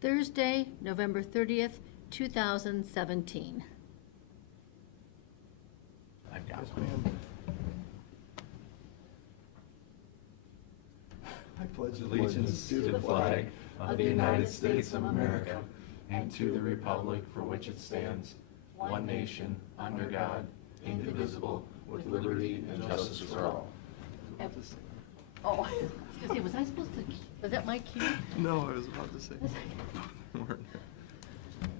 Thursday, November 30th, 2017. I've got Yes, one. ma'am. I pledge Allegiance to the flag of the United States of America and to the republic for which it stands, one nation, under God, indivisible, with liberty and justice for all. Oh, I was gonna say, was I supposed to, was that my cue? No, I was about to say.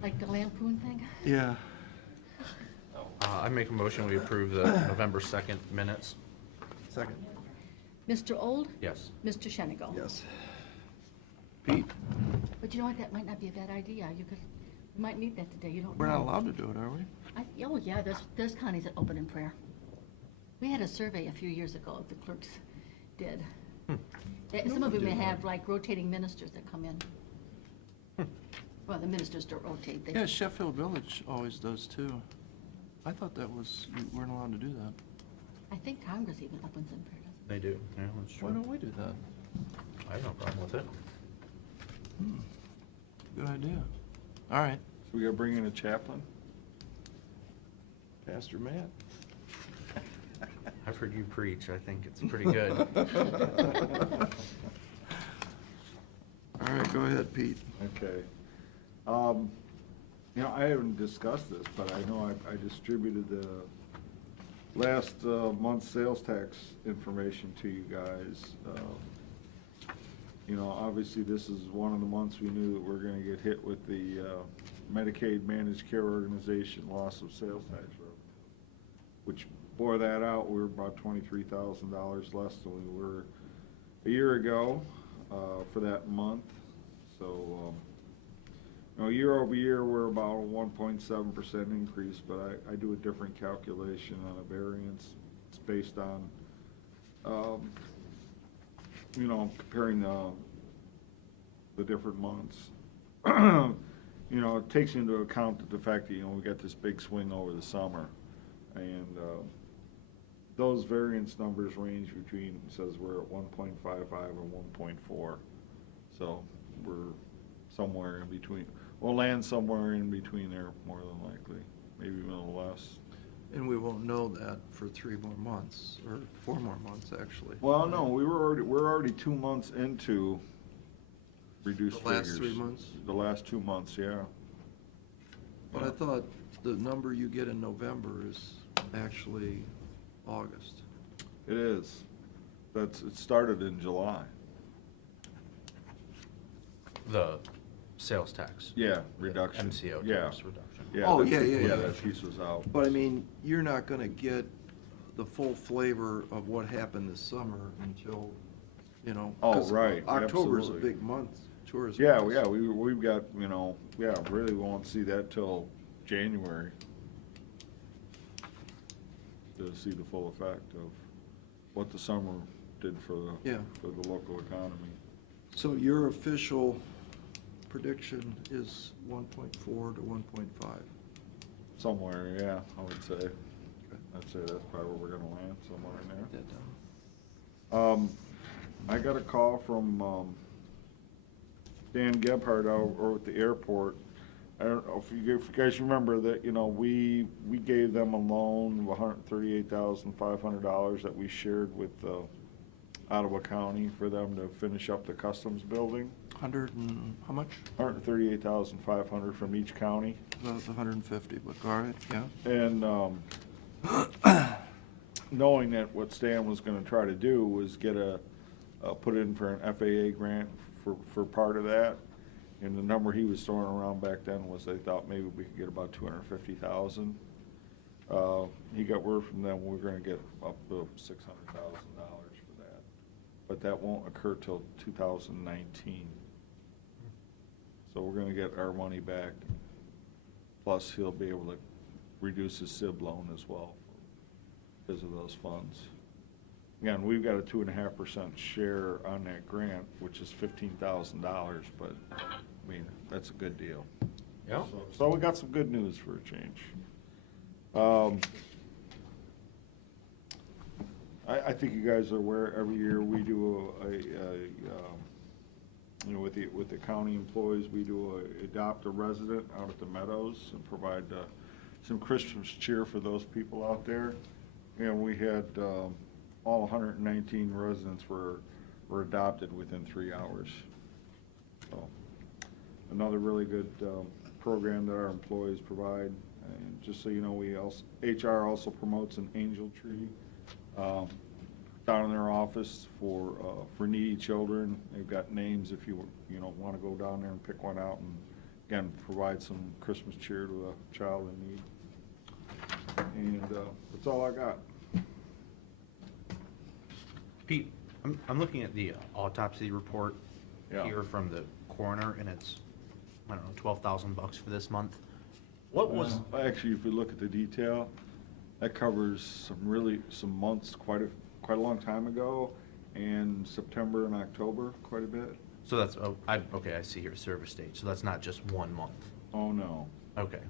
Like the lampoon thing? Yeah. I make a motion, we approve the November 2nd minutes. Second. Mr. Old? Yes. Mr. Shenigal? Yes. Pete, But you know what, that might not be a bad idea. You might need that today, you don't know. we're not allowed to do it, are we? Oh, yeah, there's counties that open in prayer. We had a survey a few years ago, the clerks did. Some of them may have like rotating ministers that come in. Well, the ministers don't rotate. Yeah, Sheffield Village always does too. I thought that was, you weren't allowed to do that. I think Congress even opens in prayer, doesn't They do, yeah, that's Why true. don't we do that? I have no problem with it. Good idea. All right, So we gotta bring in a chaplain? Pastor Matt. I've heard you preach, I think it's pretty good. All right, go ahead, Pete. Okay. You know, I haven't discussed this, but I know I distributed the last month's sales tax information to you guys. You know, obviously, this is one of the months we knew that we're gonna get hit with the Medicaid Managed Care Organization loss of sales tax revenue, which bore that out, we were about $23,000 less than we were a year ago for that month. So, you know, year over year, we're about a 1.7% increase, but I do a different calculation on a variance. It's based on, you know, comparing the different months. You know, it takes into account the fact that, you know, we got this big swing over the summer. And those variance numbers range between, it says we're at 1.55 and 1.4. So we're somewhere in between. We'll land somewhere in between there, more than likely, maybe even a little less. And we won't know that for 3 more months, or 4 more months, actually. Well, no, we're already 2 months into reduced The figures. last 3 months? The last 2 months, yeah. But I thought the number you get in November is actually August. It is. It started in July. The sales tax. Yeah, reduction. MCO Yeah. tax reduction. Yeah, Oh, that- yeah. Yeah, that piece was out. But I mean, you're not gonna get the full flavor of what happened this summer until, you know. Oh, 'cause right, October's a absolutely. big month, tourism. Yeah, we've got, you know, yeah, really won't see that till January to see the full effect of what the summer did for Yeah. the local economy. So your official prediction is 1.4 to 1.5. Somewhere, yeah, I would say. I'd say that's probably where we're gonna land, somewhere in there. I got a call from Dan Gebhardt over at the airport. I don't know if you guys remember that, you know, we gave them a loan of $138,500 that we shared with Ottawa County for them to finish up the customs building. 100 and, how much? $138,500 from each county. That was 150, but all right, yeah. And knowing that what Stan was gonna try to do was get put in for an FAA grant for part of that. And the number he was throwing around back then was they thought maybe we could get about $250,000. He got word from them, we're gonna get up to $600,000 for that. But that won't occur till 2019. So we're gonna get our money back, plus he'll be able to reduce his SIB loan as well because of those funds. Again, we've got a 2.5% share on that grant, which is $15,000, but, I mean, that's a good deal. Yeah. So we got some good news for a change. I think you guys are aware, every year we do you know, with the county employees, we do adopt a resident out at the Meadows and provide some Christmas cheer for those people out there. And we had all 119 residents were adopted within 3 hours. So another really good program that our employees provide. And just so you know, HR also promotes an angel tree down in their office for needy children. They've got names if you want to go down there and pick one out, and again provide some Christmas cheer to a child in need. And that's all I got. Pete, I'm looking at the autopsy report Yeah. here from the coroner, and it's, I don't know, $12,000 for this month. What was? Actually, if we look at the detail, that covers some months quite a long time ago, and September and October quite a bit. So that's, okay, I see here, service date, so that's not just 1 month. Oh, no. Okay.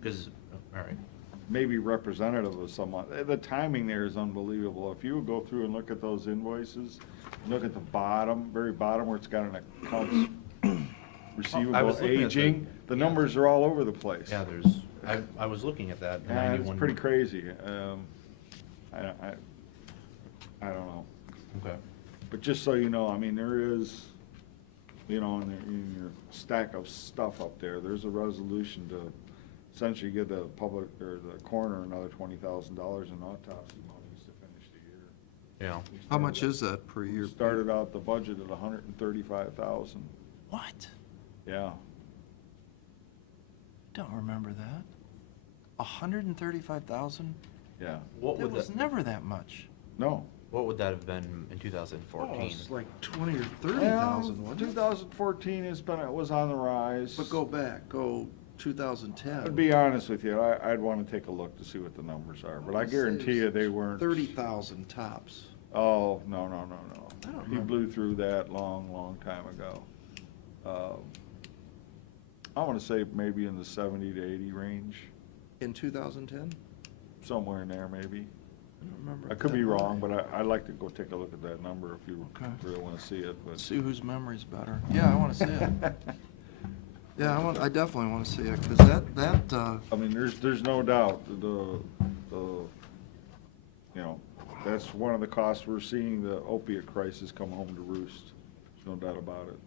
Because, all right. Maybe representative of someone. The timing there is unbelievable. If you would go through and look at those invoices, look at the bottom, very bottom where it's got an accounts receivable looking at aging, the numbers are all over the place. Yeah, I was looking at that. Yeah, it's 91. pretty crazy. I don't know. Okay. But just so you know, I mean, there is, in your stack of stuff up there, there's a resolution to essentially give the public, or the coroner, another $20,000 in autopsy monies to finish the year. Yeah. How much is that per year? We started out the budget at $135,000. What? Yeah. Don't remember that. 135,000? Yeah. What That would was that, never that much. No. what would that have been in Oh, 2014? it's like 20 or 30,000, wasn't it? 2014 was on the rise. But go 2010. To be honest with you, I'd want to take a look to see what the numbers are, but I guarantee you they weren't. 30,000 tops. Oh, no. I don't He remember. blew through that long time ago. I want to say maybe in the 70 to 80 range, In 2010? somewhere in there maybe. I don't remember. I it could that be wrong, high. but I'd like to go take a look at that number if you Okay. really want to see it, but. See whose memory's better. Yeah, I want to see it. Yeah, I definitely want to see it, because that, I mean, there's no doubt, that's one of the costs we're seeing, the opiate crisis come home to roost. There's no doubt about it.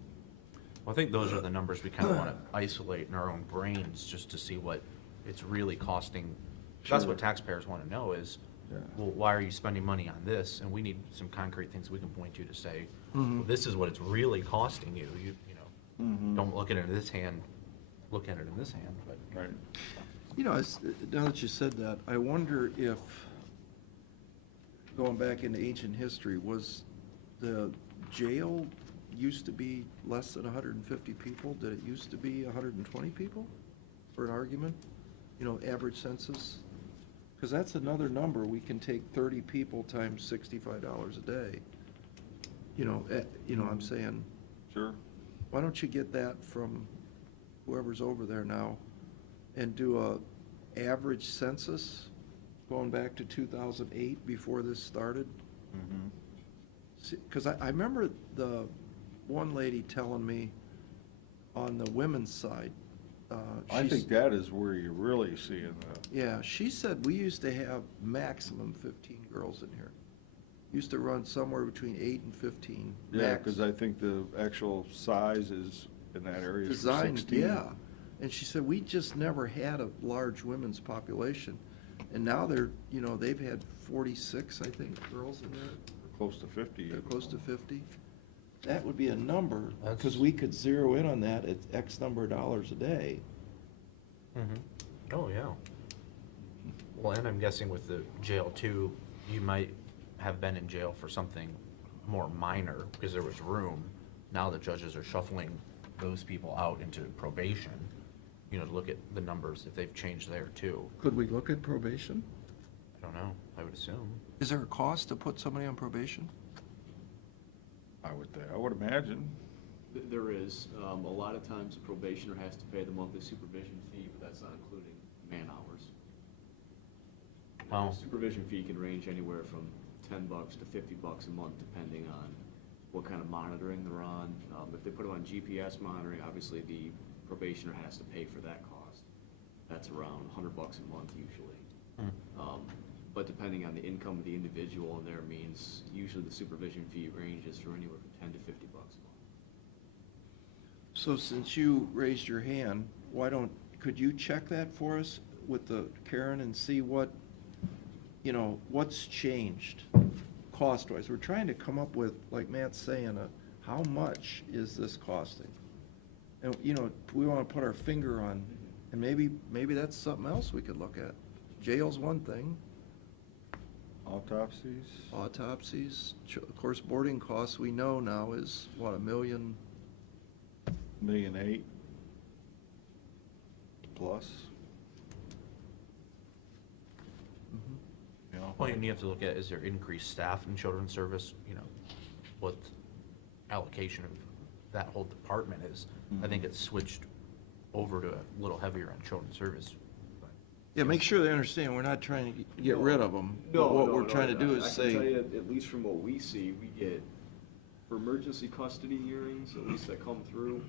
Well, I think those are the numbers we kind of want to isolate in our own brains, just to see what it's really costing. That's Sure. what taxpayers want to know is, Yeah. well, why are you spending money on this? And we need some concrete things we can point to say, Mhm. well, this is what it's really costing you. You know, Mhm. don't look at it in this hand, look at it in this hand, but. Right. now that you said that, I wonder if, going back into ancient history, was the jail used to be less than 150 people? Did it used to be 120 people, for an argument? Average census? Because that's another number. We can take 30 people times $65 a day. I'm saying, Sure. why don't you get that from whoever's over there now and do a average census going back to 2008 before this started? Mhm. Because I remember the one lady telling me on the women's side. I she's- think that is where you're really seeing the, Yeah, she said we used to have maximum 15 girls in here. Used to run somewhere between 8 and 15. yeah, max. because I think the actual size is in that area is for Designed, 16. yeah. And she said, we just never had a large women's population. And now they've had 46, I think, girls in there. Close to 50. They're close to 50. That would be a number, because That's- we could zero in on that at X number of dollars a day. Oh, yeah. Well, and I'm guessing with the jail too, you might have been in jail for something more minor because there was room. Now the judges are shuffling those people out into probation, to look at the numbers if they've changed there too. Could we look at probation? I don't know, I would assume. Is there a cost to put somebody on probation? I would imagine. There is. A lot of times a probationer has to pay the monthly supervision fee, but that's not including man hours. Wow. The supervision fee can range anywhere from $10 to $50 a month, depending on what kind of monitoring they're on. If they put them on GPS monitoring, obviously the probationer has to pay for that cost. That's around $100 a month usually. But depending on the income of the individual and their means, usually the supervision fee ranges from anywhere from $10 to $50 a month. So since you raised your hand, could you check that for us with Karen and see what, what's changed cost-wise? We're trying to come up with, like Matt's saying, how much is this costing? And, we want to put our finger on, and maybe that's something else we could look at. Jail's one thing. Autopsies, of course, boarding costs we know now is, what, $1 million? $1.8 million plus. You know, Well, and you have to look at, is there increased staff in children's service, what allocation of that whole department is. I think it's switched over to a little heavier on children's service. Yeah, make sure they understand, we're not trying to get rid of them. No, What no, we're no, trying to do is I can tell say, you, at least from what we see, we get, for emergency custody hearings, at least that come through,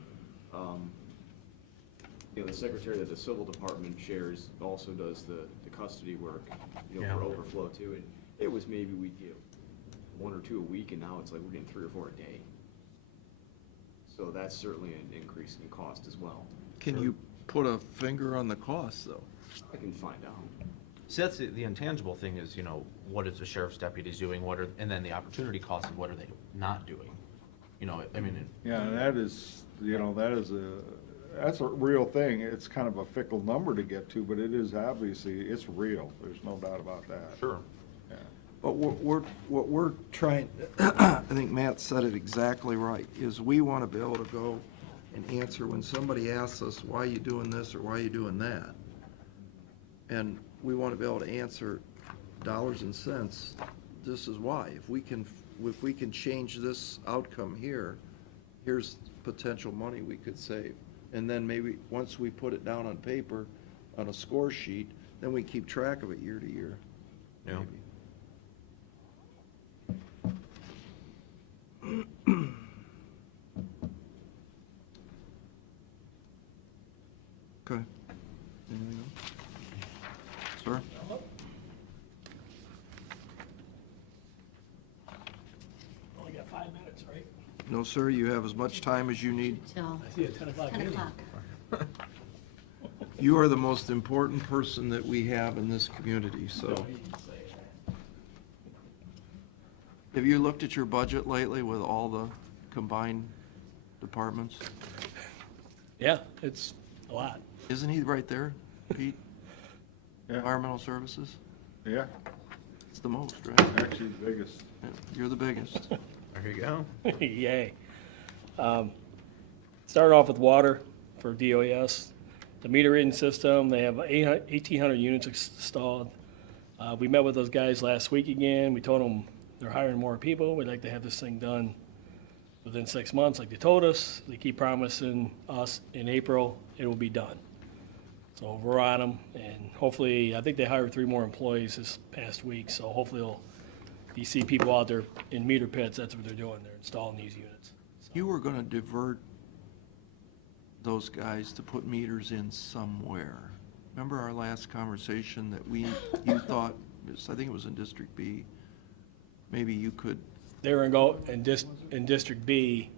the secretary of the civil department shares also does the custody work, Yeah. for overflow too. And it was maybe we'd get 1 or 2 a week, and now it's like we're getting 3 or 4 a day. So that's certainly an increase in cost as well. can you put a finger on the cost, though? I can find out. See, that's the intangible thing is, what is the sheriff's deputies doing, and then the opportunity cost of what are they not doing? Yeah, and that's a real thing. It's kind of a fickle number to get to, but it is obviously, it's real. There's no doubt about that. Sure. Yeah. But what we're trying, I think Matt said it exactly right, is we want to be able to go and answer when somebody asks us, why are you doing this or why are you doing that? And we want to be able to answer dollars and cents, this is why. If we can change this outcome here, here's potential money we could save. And then maybe, once we put it down on paper, on a score sheet, then we keep track of it year to year. Yeah. Maybe. Okay. Anything else? Sir? Only got 5 minutes, right? No, sir, you have as much time as you need. Till I see a 10 o'clock 10 meeting. o'clock. You are the most important person that we have in this community, so. You can say it. Have you looked at your budget lately with all the combined departments? Yeah, it's a lot. Isn't he right there, Pete? Yeah. Environmental Services? Yeah, It's the most, right? actually the biggest. Yeah, you're the biggest. There you go. Yay. Started off with water for DOS. The meter reading system, they have 1,800 units installed. We met with those guys last week again. We told them they're hiring more people. We'd like to have this thing done within 6 months, like they told us. They keep promising us in April it will be done. So we're on them, and hopefully, I think they hired 3 more employees this past week, so hopefully if you see people out there in meter pits, that's what they're doing. They're installing these units. You were gonna divert those guys to put meters in somewhere. Remember our last conversation that you thought, I think it was in District B, maybe you could, They were gonna go in District B,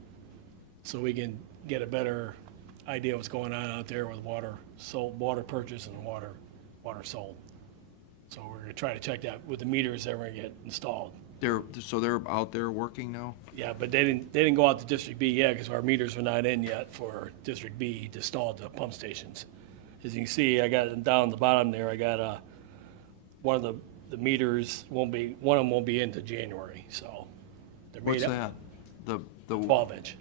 so we can get a better idea what's going on out there with water purchase and water sold. So we're gonna try to check that with the meters that we're gonna get installed. they're out there working now? Yeah, but they didn't go out to District B yet, because our meters are not in yet for District B to install the pump stations. As you can see, I got it down the bottom there, I got, one of the meters one of them won't be into January, so. They're made What's up- that? The 12-inch.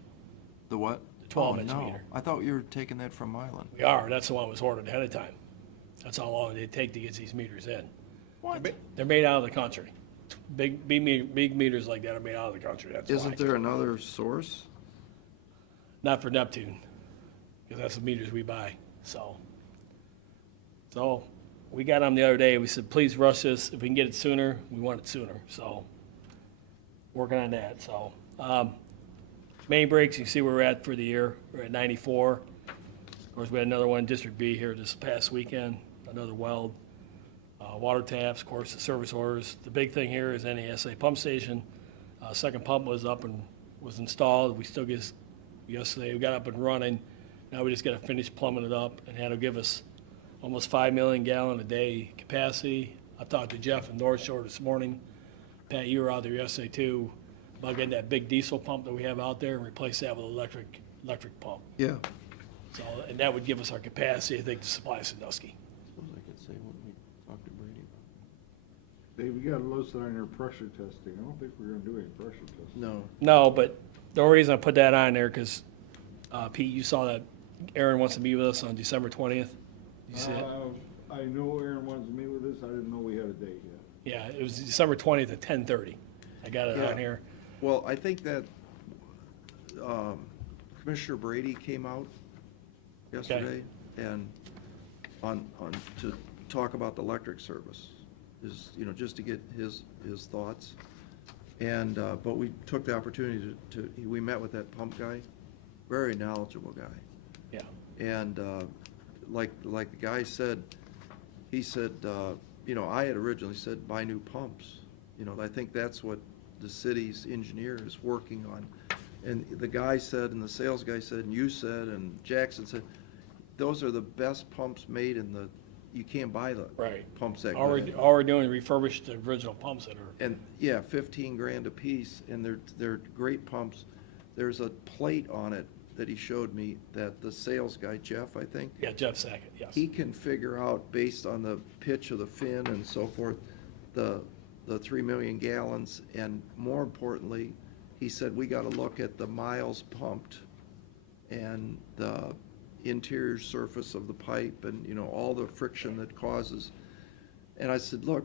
The what? The 12-inch Oh, no. meter. I thought you were taking that from Mylan. We are, that's the one that was ordered ahead of time. That's how long it'd take to get these meters in. What? They're made out of the country. Big meters like that are made out of the country, that's why. Isn't there another source? Not for Neptune, because that's the meters we buy, so. So, we got them the other day, we said, please rush this, if we can get it sooner, we want it sooner, so. Working on that, so. Main breaks, you see where we're at for the year. We're at 94. Of course, we had another one, District B here this past weekend, another weld. Water taps, of course, the service orders. The big thing here is NASA pump station. Second pump was up and was installed. We still get, yesterday, we got up and running. Now we just got to finish plumbing it up, and that'll give us almost 5 million gallon a day capacity. I talked to Jeff in North Shore this morning. Pat, you were out there yesterday too, about getting that big diesel pump that we have out there and replace that with an electric pump. Yeah. So, and that would give us our capacity, I think, to supply Sandusky. Suppose I could say when we talk to Brady. Dave, you got a list on your pressure testing. I don't think we're gonna do any pressure testing. No. No, but the only reason I put that on there, because Pete, you saw that Aaron wants to meet with us on December 20th. You see it? I know Aaron wants to meet with us. I didn't know we had a date yet. Yeah, it was December 20th at 10:30. I got it Yeah. on here. Well, I think that Commissioner Brady came out yesterday and to talk about the electric service, is, just to get his thoughts. And, but we took the opportunity we met with that pump guy, very knowledgeable guy. Yeah. And like the guy said, he said, I had originally said buy new pumps. I think that's what the city's engineer is working on. And the guy said, and the sales guy said, and you said, and Jackson said, those are the best pumps made you can't buy the Right. pumps that All good. we're doing is refurbish the original pumps that are, And, yeah, 15 grand a piece, and they're great pumps. There's a plate on it that he showed me that the sales guy, Jeff, I think, yeah, Jeff Sackett, yes. he can figure out, based on the pitch of the fin and so forth, the 3 million gallons, and more importantly, he said, we gotta look at the miles pumped and the interior surface of the pipe and, all the friction that causes. And I said, look,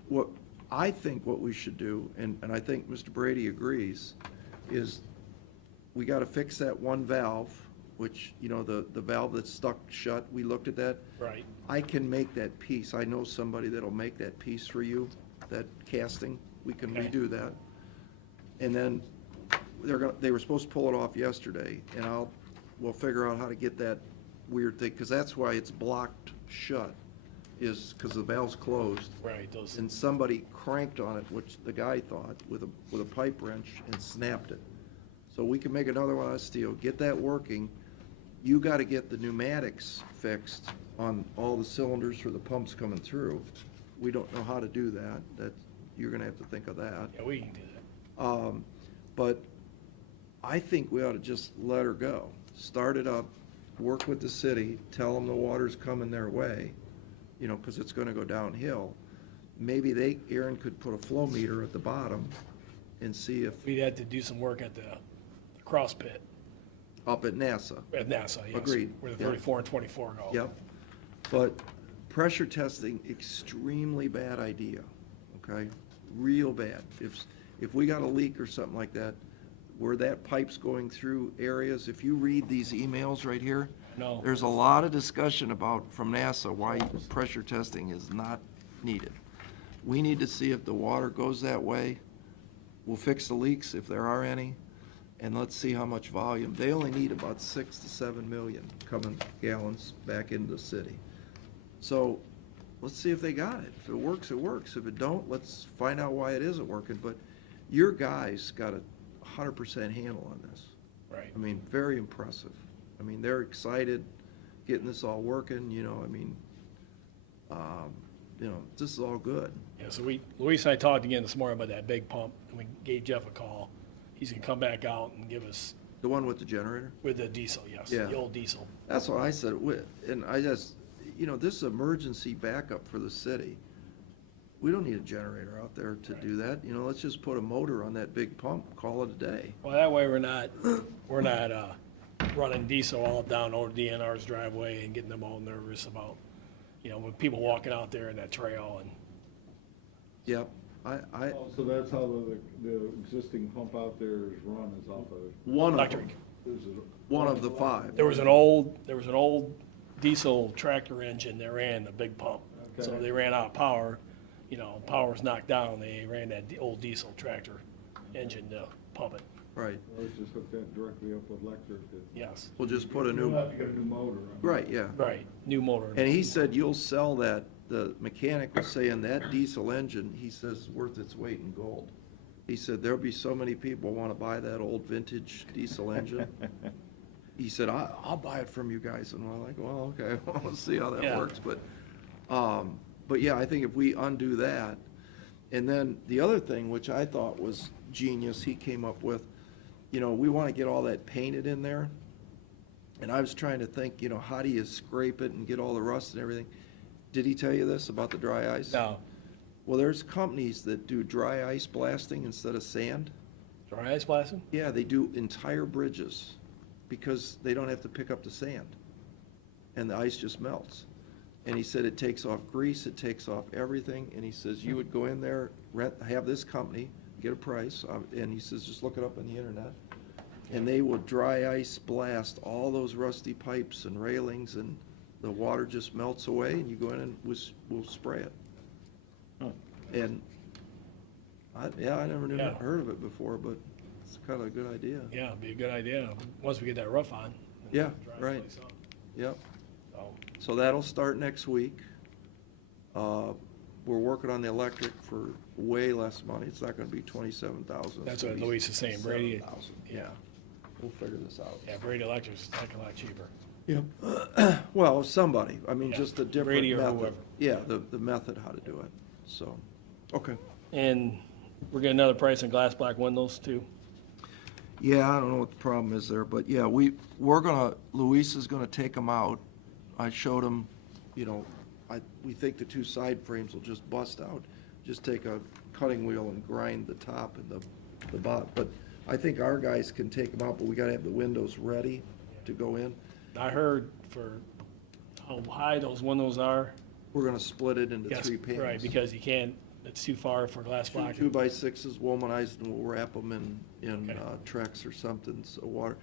what we should do, and I think Mr. Brady agrees, is we gotta fix that one valve, which, the valve that's stuck shut, we looked at that. Right. I can make that piece. I know somebody that'll make that piece for you, that casting. We can Okay. redo that. And then they were supposed to pull it off yesterday, and we'll figure out how to get that weird thing, because that's why it's blocked shut, is because the valve's closed. Right, those, And somebody cranked on it, which the guy thought, with a pipe wrench, and snapped it. So we can make another one out of steel, get that working. You gotta get the pneumatics fixed on all the cylinders for the pumps coming through. We don't know how to do that. You're gonna have to think of that. yeah, we can do that. But I think we ought to just let her go. Start it up, work with the city, tell them the water's coming their way, because it's gonna go downhill. Maybe Aaron could put a flow meter at the bottom and see if, We'd have to do some work at the cross pit up at NASA. at NASA, yes. Agreed, Where the yeah. 34 and 24 go. Yep. But pressure testing, extremely bad idea, okay? Real bad. If we got a leak or something like that, where that pipe's going through areas, if you read these emails right here, No. there's a lot of discussion from NASA why pressure testing is not needed. We need to see if the water goes that way. We'll fix the leaks if there are any, and let's see how much volume. They only need about 6 to 7 million gallons back into the city. So let's see if they got it. If it works, it works. If it don't, let's find out why it isn't working. But your guys got a 100% handle on this. Right. I mean, very impressive. I mean, they're excited getting this all working, this is all good. Yeah, so Luis and I talked again this morning about that big pump, and we gave Jeff a call. He's gonna come back out and give us, The one with the generator? with the diesel, yes, Yeah. the old diesel. That's what I said, and I just, this is emergency backup for the city. We don't need a generator out there to do that, let's just put a motor on that big pump, call it a day. Well, that way we're not running diesel all down old DNR's driveway and getting them all nervous about, with people walking out there in that trail and, Yep, I, So that's how the existing pump out there is run, is off of. one of electric. them, There's a- one of the 5. There was an old diesel tractor engine that ran the big pump. So Okay. they ran out of power, power was knocked down, they ran that old diesel tractor engine to pump it. Right. Or just hook that directly up with electric. Yes, We'll just put a You'll new, have to get a new motor. right, yeah. right, new motor. And he said you'll sell that, the mechanic was saying that diesel engine, he says is worth its weight in gold. He said there'll be so many people want to buy that old vintage diesel engine. He said, I'll buy it from you guys. And we're like, well, okay, we'll see how that Yeah. works. But yeah, I think if we undo that, and then the other thing, which I thought was genius, he came up with, we want to get all that painted in there. And I was trying to think, how do you scrape it and get all the rust and everything? Did he tell you this about the dry ice? No, Well, there's companies that do dry ice blasting instead of sand. dry ice blasting? Yeah, they do entire bridges because they don't have to pick up the sand. And the ice just melts. And he said it takes off grease, it takes off everything. And he says you would go in there, have this company, get a price, and he says just look it up on the internet. And they will dry ice blast all those rusty pipes and railings, and the water just melts away, and you go in and we'll spray it. And I never knew, Yeah. heard of it before, but it's kind of a good idea. Yeah, it'd be a good idea, once we get that roof on. Yeah, Dry the right. place up. Yep. So, So that'll start next week. We're working on the electric for way less money. It's not gonna be 27,000. That's what Luis is saying, Brady. 7,000. Yeah, We'll figure this out. yeah, Brady Electric's a heck of a lot cheaper. Yep. Well, somebody, I mean, Yeah, just a different Brady or method. whoever. Yeah, the method how to do it, so, okay. And we're getting another price on glass black windows too. Yeah, I don't know what the problem is there, but yeah, Luis is gonna take them out. I showed him, we think the two side frames will just bust out. Just take a cutting wheel and grind the top and the bottom. But I think our guys can take them out, but we gotta have the windows ready to go in. I heard for how high those windows are. We're gonna split it into Yes, three panels. right, because you can't, it's too far for glass black. 2x6s womanized, and we'll wrap them in Okay. Trex or something, so water.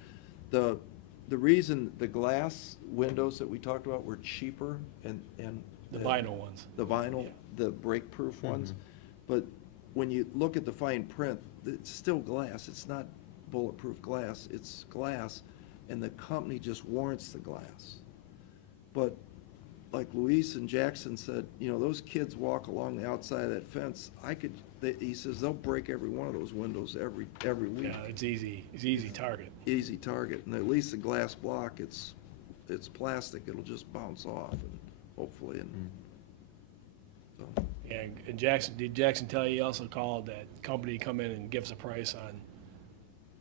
The reason the glass windows that we talked about were cheaper and. The vinyl ones. The vinyl, Yeah. the break-proof ones, but when you look at the fine print, it's still glass, it's not bulletproof glass, it's glass, and the company just warrants the glass. But like Luis and Jackson said, those kids walk along the outside of that fence, he says they'll break every one of those windows every week. Yeah, it's easy target. Easy target, and at least the glass block, it's plastic, it'll just bounce off, and hopefully, and so. Yeah, and did Jackson tell you he also called that company to come in and give us a price on,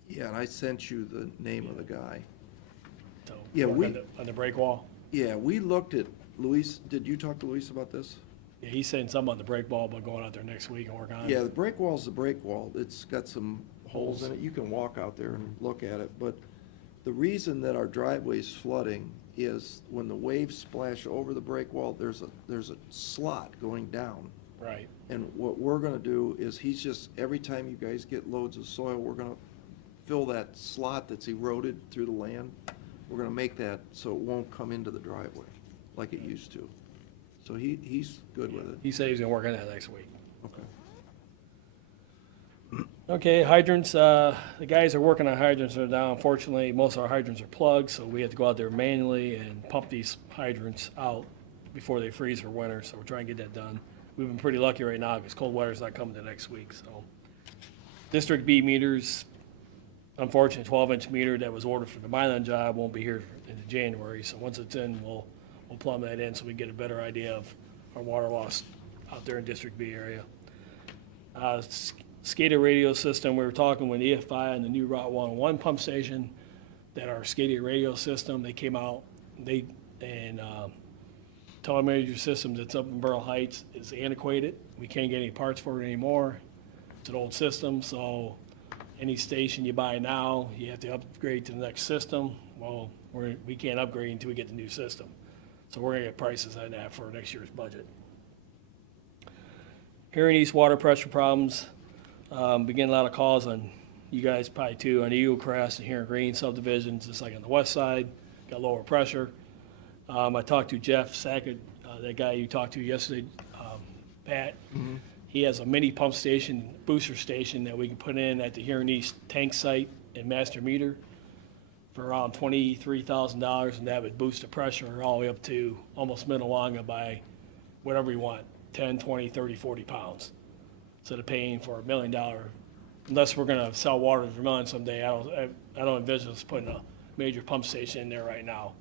Yeah, and I sent you the name of the guy. to Yeah, work we- on the break wall? Yeah, we looked at, Luis, did you talk to Luis about this? Yeah, he's saying something on the break wall, but going out there next week and work on it. Yeah, the break wall's the break wall. It's got some holes in it. You can walk out there and look at it. But the reason that our driveway's flooding is when the waves splash over the break wall, there's a slot going down. Right, And what we're gonna do is every time you guys get loads of soil, we're gonna fill that slot that's eroded through the land. We're gonna make that so it won't come into the driveway like it used to. So he's good with it. he said he's gonna work on that next week. Okay. Okay, hydrants, the guys are working on hydrants that are down. Unfortunately, most of our hydrants are plugged, so we have to go out there manually and pump these hydrants out before they freeze for winter, so we're trying to get that done. We've been pretty lucky right now, because cold weather's not coming to next week, so. District B meters, unfortunately, 12-inch meter that was ordered for the Milan job won't be here into January, so once it's in, we'll plumb that in so we get a better idea of our water loss out there in District B area. SCADA radio system, we were talking with EFI and the new Route 101 pump station, that our SCADA radio system, they came out, telemetry system that's up in Burl Heights is antiquated. We can't get any parts for it anymore. It's an old system, so any station you buy now, you have to upgrade to the next system. Well, we can't upgrade until we get the new system. So we're gonna get prices on that for next year's budget. Here in East, water pressure problems. Been getting a lot of calls on, you guys probably too, on Eagle Crest and here in Green subdivisions, just like on the west side, got lower pressure. I talked to Jeff Sackett, that guy you talked to yesterday, Pat. He has a mini pump station, booster station that we can put in at the Huron East tank site and master meter for around $23,000, and that would boost the pressure all the way up to almost Minnewaga by whatever you want, 10, 20, 30, 40 pounds. Instead of paying for $1 million, unless we're gonna sell water to Vermillion someday, I don't envision us putting a major pump station in there right now.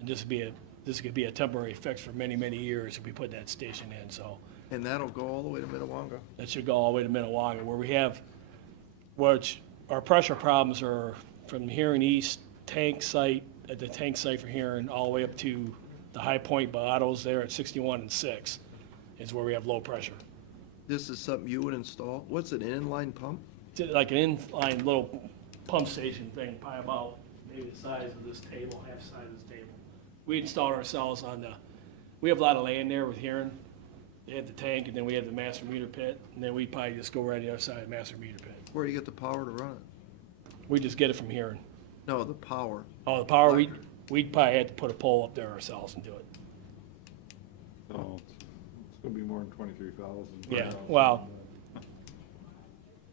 And this could be a temporary fix for many, many years if we put that station in, so. And that'll go all the way to Minnewaga? That should go all the way to Minnewaga, where we have, which our pressure problems are from the Huron East tank site, at the tank site for Huron, all the way up to the High Point Botto's there at 61 and 6 is where we have low pressure. This is something you would install? What's it, an inline pump? It's like an inline little pump station thing, probably about maybe the size of this table, half size of this table. We installed ourselves on we have a lot of land there with Huron. They have the tank, and then we have the master meter pit, and then we probably just go right on the other side of the master meter pit. Where do you get the power to run it? We just get it from Huron. No, the power. Oh, the power, Electric. we'd probably have to put a pole up there ourselves and do it. So it's gonna be more than 23,000. Yeah, well,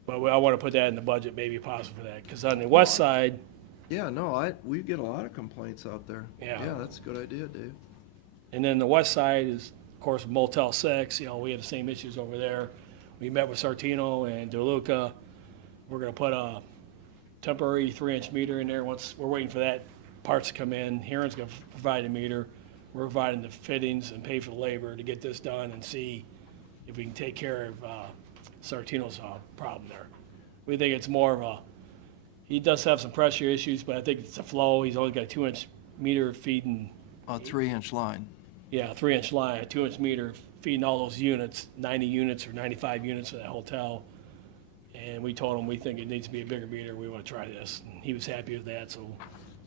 but I want to put that in the budget, maybe possible for that, because on the west side, Yeah, no, we get a lot of complaints out there. Yeah. Yeah, that's a good idea, Dave. and then the west side is, of course, Motel 6, we have the same issues over there. We met with Sartino and DeLuca. We're gonna put a temporary 3-inch meter in there. Once, we're waiting for that parts to come in. Huron's gonna provide a meter. We're providing the fittings and pay for the labor to get this done and see if we can take care of Sartino's problem there. We think it's more of he does have some pressure issues, but I think it's the flow. He's only got a 2-inch meter feeding, A 3-inch line. yeah, a 3-inch line, a 2-inch meter feeding all those units, 90 units or 95 units for that hotel. And we told him we think it needs to be a bigger meter. We want to try this. And he was happy with that, so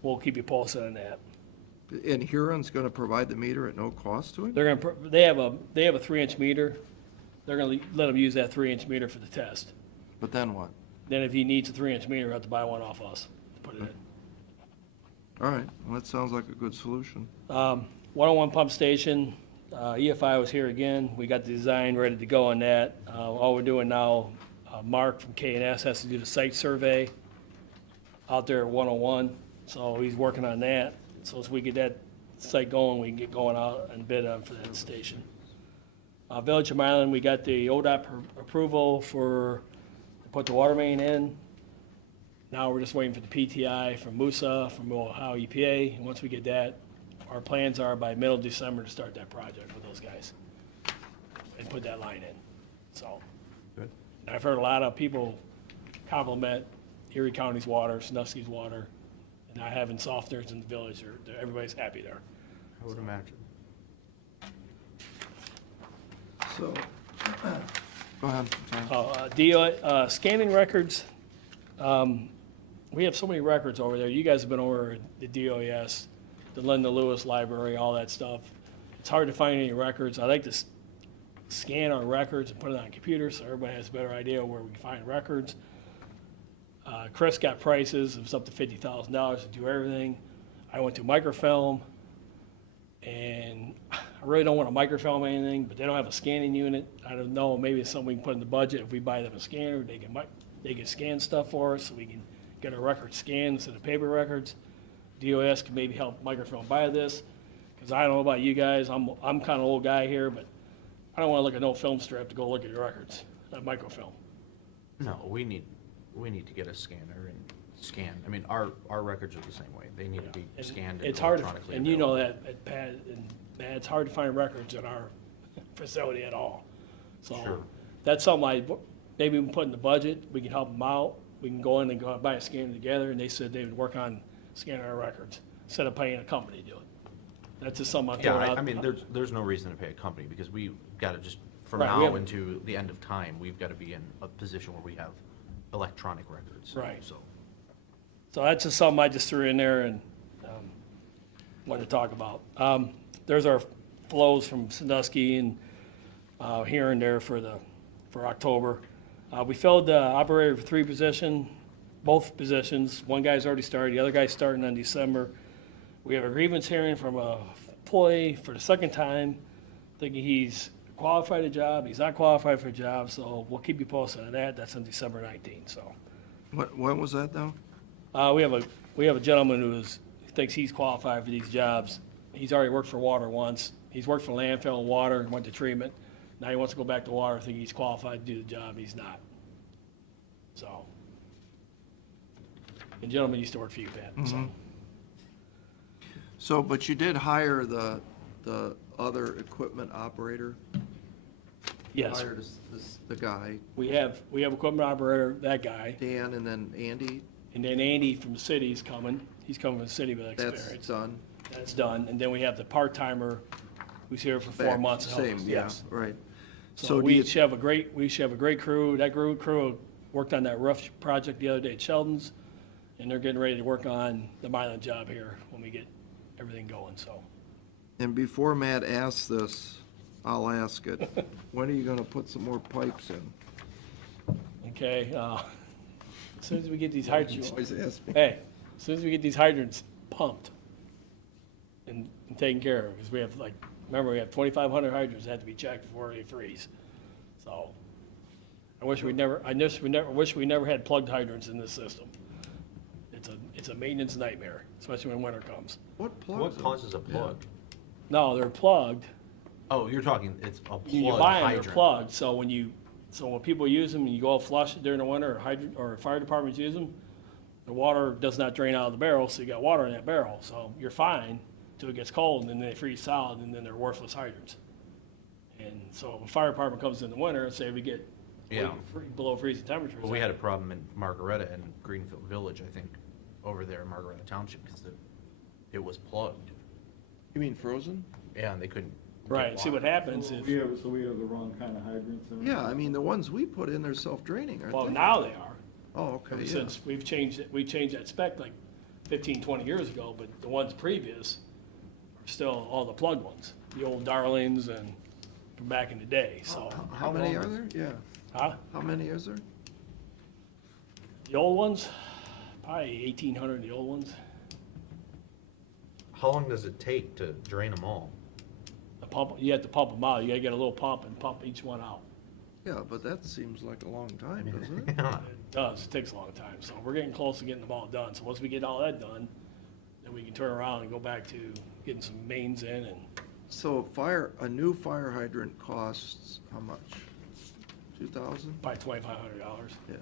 we'll keep you posted on that. And Huron's gonna provide the meter at no cost to him? They're gonna, they have a 3-inch meter. They're gonna let him use that 3-inch meter for the test. But then what? Then if he needs a 3-inch meter, he'll have to buy one off us to put it in. All right, well, that sounds like a good solution. 101 pump station, EFI was here again. We got the design ready to go on that. All we're doing now, Mark from K&S has to do the site survey out there at 101. So he's working on that. So as we get that site going, we can get going out and bid on for that station. Village of Mylan, we got the ODOT approval to put the water main in. Now we're just waiting for the PTI from MUSA, from Ohio EPA. And once we get that, our plans are by middle of December to start that project with those guys and put that line in. So, Good. and I've heard a lot of people compliment Erie County's water, Sandusky's water, and not having softeners in the village. Everybody's happy there. I would imagine. So, go ahead. Scanning records, we have so many records over there. You guys have been over the DOS, the Linda Lewis Library, all that stuff. It's hard to find any records. I like to scan our records and put it on a computer so everybody has a better idea where we can find records. Chris got prices. It was up to $50,000 to do everything. I went to microfilm, and I really don't want to microfilm anything, but they don't have a scanning unit. I don't know, maybe it's something we can put in the budget. If we buy them a scanner, they can scan stuff for us, so we can get our records scanned instead of paper records. DOS can maybe help microfilm buy this, because I don't know about you guys, I'm kind of an old guy here, but I don't want to look at no film strip to go look at your records, that microfilm. No, we need to get a scanner and scan. I mean, our records are the same way. They need to be And scanned and it's hard, electronically and you know available. that, Pat, and Matt, it's hard to find records in our facility at all. Sure. So that's something maybe we can put in the budget, we can help them out, we can go in and go buy a scanner together, and they said they would work on scanning our records instead of paying a company to do it. That's just something I Yeah, throw out. I mean, there's no reason to pay a company because we've got to just, from Right, we now have- into the end of time, we've got to be in a position where we have electronic records. Right. So, So that's just something I just threw in there and wanted to talk about. There's our flows from Sandusky and here and there for October. We filled the operator for both positions. One guy's already started, the other guy's starting in December. We have a grievance hearing from a employee for the second time, thinking he's qualified a job, he's not qualified for a job, so we'll keep you posted on that. That's on December 19th, so. When was that now? We have a gentleman who thinks he's qualified for these jobs. He's already worked for water once. He's worked for landfill and water, went to treatment. Now he wants to go back to water, thinking he's qualified to do the job. He's not. So. The gentleman used to work for UPAT, so. So, but you did hire the other equipment operator? Yes, Hired the guy, we have equipment operator, that guy, Dan, and then Andy? and then Andy from the city is coming. He's coming from the city with That's experience. done? That's done. And then we have the part-timer who's here for 4 Back, months to help us. Same, yeah, Yes. right. So do we you- should have a great crew. That crew worked on that roof project the other day at Sheldon's, and they're getting ready to work on the Milan job here when we get everything going, so. And before Matt asks this, I'll ask it. When are you gonna put some more pipes in? Okay, as soon as we get these hydrants, Always ask me. hey, as soon as we get these hydrants pumped and taken care of, because we have remember, we have 2,500 hydrants that have to be checked before they freeze. So, I wish we never had plugged hydrants in this system. It's a maintenance nightmare, especially when winter comes. What plugs? What them? causes a plug? No, they're plugged. Oh, you're talking, it's a plug You buy them, hydrant. they're plugged, so when people use them, and you go flush it during the winter, or fire departments use them, the water does not drain out of the barrel, so you got water in that barrel, so you're fine until it gets cold, and then they freeze solid, and then they're worthless hydrants. And so if a fire department comes in the winter, and say we get Yeah. below freezing temperatures. Well, we had a problem in Margaretta and Greenfield Village, I think, over there in Margaretta Township, because it was plugged. You mean frozen? Yeah, and they couldn't. get Right, see what water. happens if, We have the wrong kind of hydrants in. Yeah, I mean, the ones we put in, they're self-draining, aren't they? well, now they are. Oh, okay, Ever yeah. since we changed that spec like 15, 20 years ago, but the ones previous are still all the plug ones, the old Darlings and from back in the day, so. How many are there? Yeah. Huh? How many is there? The old ones, probably 1,800, the old ones. How long does it take to drain them all? The pump, you have to pump them out, you gotta get a little pump and pump each one out. Yeah, but that seems like a long time, doesn't it? Yeah. It does, it takes a long time, so we're getting close to getting them all done, so once we get all that done, then we can turn around and go back to getting some mains in and, So a new fire hydrant costs how much? 2,000? probably $2,500. Yeah.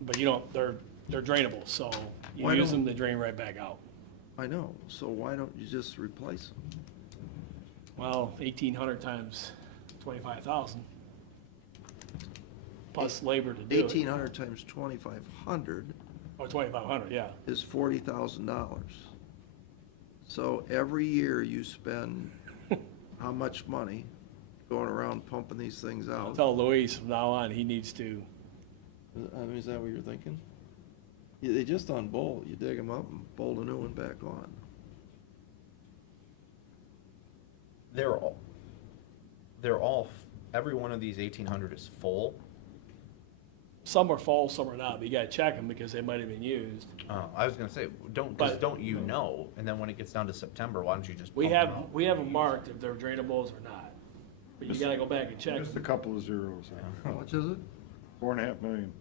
But you don't, they're drainable, so you Why use don't- them, they drain right back out. I know, so why don't you just replace them? Well, 1,800 times 25,000. Plus labor to do it. 1,800 times 2,500 Or 2,500, yeah. is $40,000. So every year you spend how much money going around pumping these things I'll out? tell Luis from now on, he needs to, I mean, is that what you're thinking? Yeah, they just unbolt, you dig them up and bolt a new one back on. Every one of these 1,800 is full. some are full, some are not, but you gotta check them because they might have been used. I was gonna say, don't But- you know? And then when it gets down to September, why don't you just We pump them have, out? we have them marked if they're drainables or not. But you gotta go back and check. Just a couple of zeros. How much is it? 4.5 million.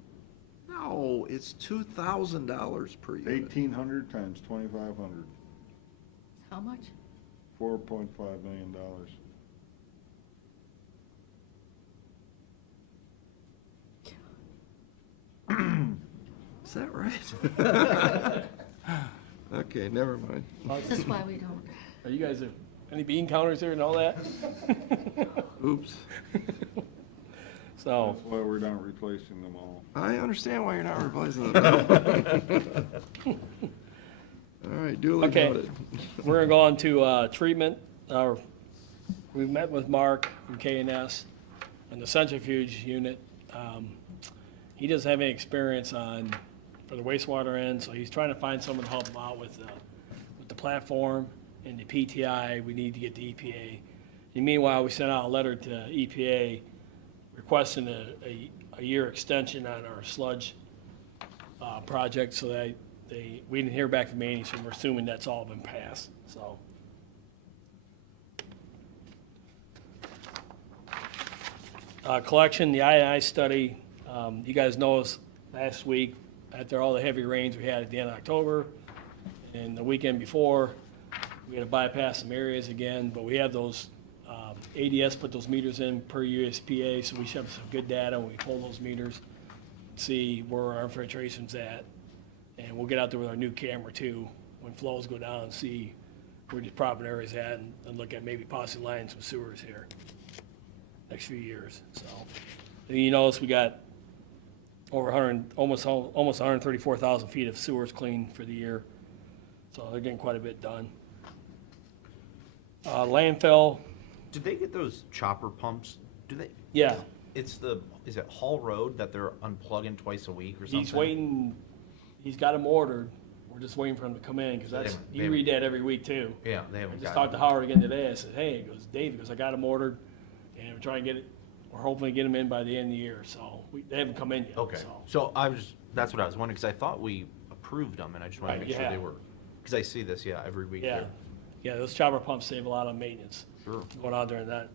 No, it's $2,000 per unit. 1,800 times 2,500, How much? $4.5 million. Is that right? Okay, never mind. This is why we don't. Are you guys, any bean counters here and all that? Oops. So, That's why we're not replacing them all. I understand why you're not replacing them. All right, duly Okay. noted. we're gonna go on to, treatment. We've met with Mark from K&S on the centrifuge unit. He doesn't have any experience for the wastewater end, so he's trying to find someone to help him out with the platform and the PTI. We need to get the EPA. And meanwhile, we sent out a letter to EPA requesting a year extension on our sludge project, so that we didn't hear back from Andy, so we're assuming that's all been passed, so. Collection, the I study, you guys know us last week, after all the heavy rains we had at the end of October, and the weekend before, we had to bypass some areas again, but we have those, ADS put those meters in per USPA, so we should have some good data when we pull those meters, see where our infiltration's at. And we'll get out there with our new camera too, when flows go down, and see where the problem area's at, and look at maybe possibly lining some sewers here next few years, so. And you notice we got over 100, almost 134,000 feet of sewers cleaned for the year, so they're getting quite a bit done. Landfill, Did they get those chopper pumps? Do they? yeah, Is it Hall Road that they're unplugging twice a week or something? he's waiting, he's got them ordered, we're just waiting for him to come in, because that's, They you haven't- read that every week too. Yeah, they I haven't just got talked to Howard again today, I said, hey, he goes, Dave, he goes, I got them ordered, and we're trying to get it, we're hoping to get them in by the end of the year, so, they haven't come in yet, Okay, so. so that's what I was wondering, because I thought we approved them, and I just wanted to Right, make sure yeah. they were, because I see this, yeah, every week. Yeah, there. yeah, those chopper pumps save a lot of maintenance Sure. going on during that,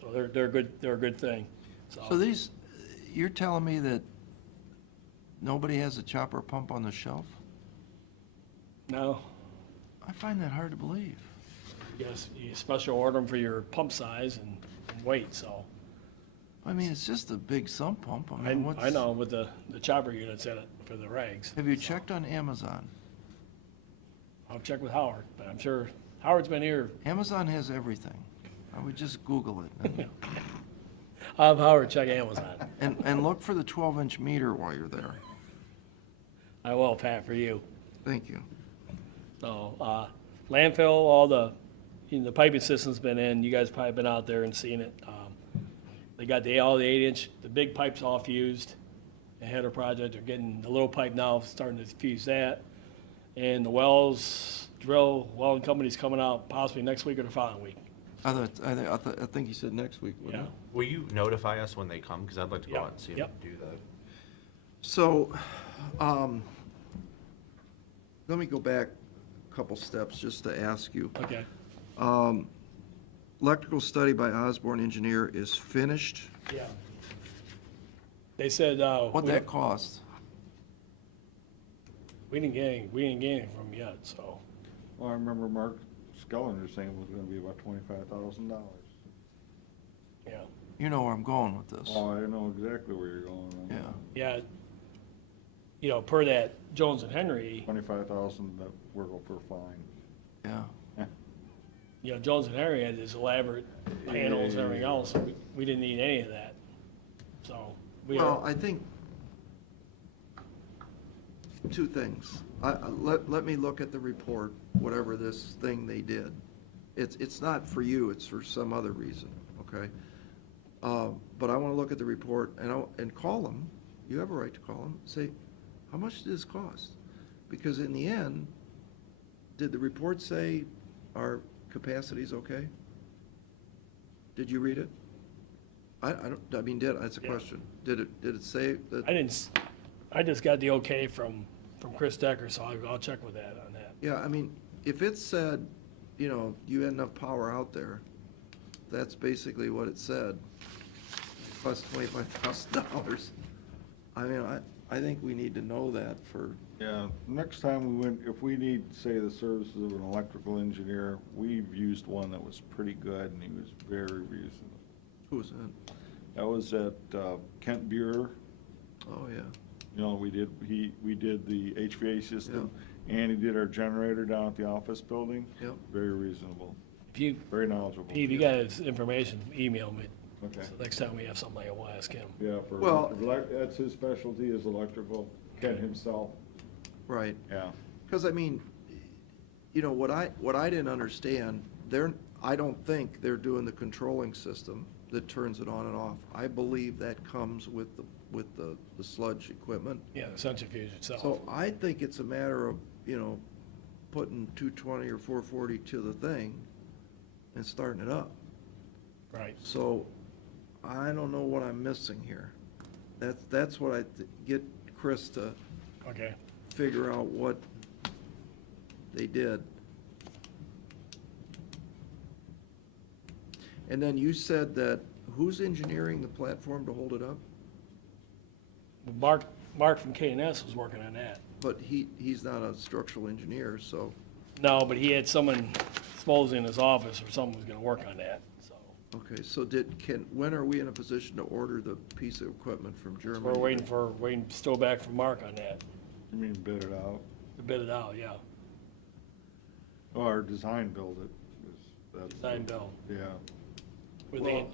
so they're good, they're a good thing, So so. these, you're telling me that nobody has a chopper pump on the shelf? No, I find that hard to believe. you special order them for your pump size and weight, so. I mean, it's just a big sump pump. I mean, what's? I know with the chopper units in it for the rags. Have you checked on Amazon? I'll check with Howard, but I'm sure Howard's been here. Amazon has everything. I would just Google it I'll have Howard check Amazon. and look for the 12-inch meter while you're there. I will, Pat, for you. Thank you. So, landfill, all the piping system's been in, you guys probably been out there and seen it. They got all the 8-inch, the big pipe's all fused. The header project, they're getting the little pipe now, starting to fuse that. And the wells, welding company's coming out possibly next week or the following week. I think you said next week, Yeah. wouldn't it? Will you notify us when they come? Because I'd like to go Yep, out and see them yep. do that. So, let me go back a couple steps just to ask you. Okay, Electrical study by Osborne Engineer is finished. yeah. They said, What'd that cost? we didn't get anything from them yet, so. Well, I remember Mark Skeller saying it was gonna be about $25,000. Yeah, You know where I'm going with this. Oh, I know exactly where you're going. on Yeah. that. yeah, per that Jones and Henry, 25,000 that we're going for fine. Yeah. Jones and Henry had this elaborate panels and everything else, so we didn't need any of that. So, Well, I think two things. Let me look at the report, whatever this thing they did. It's not for you, it's for some other reason, okay? But I want to look at the report and call them. You have a right to call them. Say, how much did this cost? Because in the end, did the report say our capacity's okay? Did you read it? That's a Yeah. question. Did it say that? I just got the okay from Chris Decker, so I'll check with that on that. Yeah, I mean, if it said, you had enough power out there, that's basically what it said, plus $25,000. I mean, I think we need to know that for, Yeah, next time if we need, say, the services of an electrical engineer, we've used one that was pretty good, and he was very reasonable. who was that? That was at Kent Buer. Oh, yeah. We did the HVAC system, and he did our generator down at the office building. Yep. Very reasonable, If you, very knowledgeable. if you got his information, email me. Okay. So next time we have something like that, we'll ask him. Yeah, Well- that's his specialty, is electrical, Ken himself, Right. yeah. Because, I mean, what I didn't understand, I don't think they're doing the controlling system that turns it on and off. I believe that comes with the sludge equipment. Yeah, the centrifuge itself. So I think it's a matter of, putting 220 or 440 to the thing and starting it up. Right. So I don't know what I'm missing here. That's what get Chris to Okay. figure out what they did. And then you said that who's engineering the platform to hold it up? Mark from K&S was working on that. But he's not a structural engineer, so, No, but he had someone supposedly in his office or someone was gonna work on that, so. okay, so when are we in a position to order the piece of equipment from Germany? We're waiting still back from Mark on that, You mean bid it out, to bid it out, yeah. or design build it? That's- Design build. Yeah,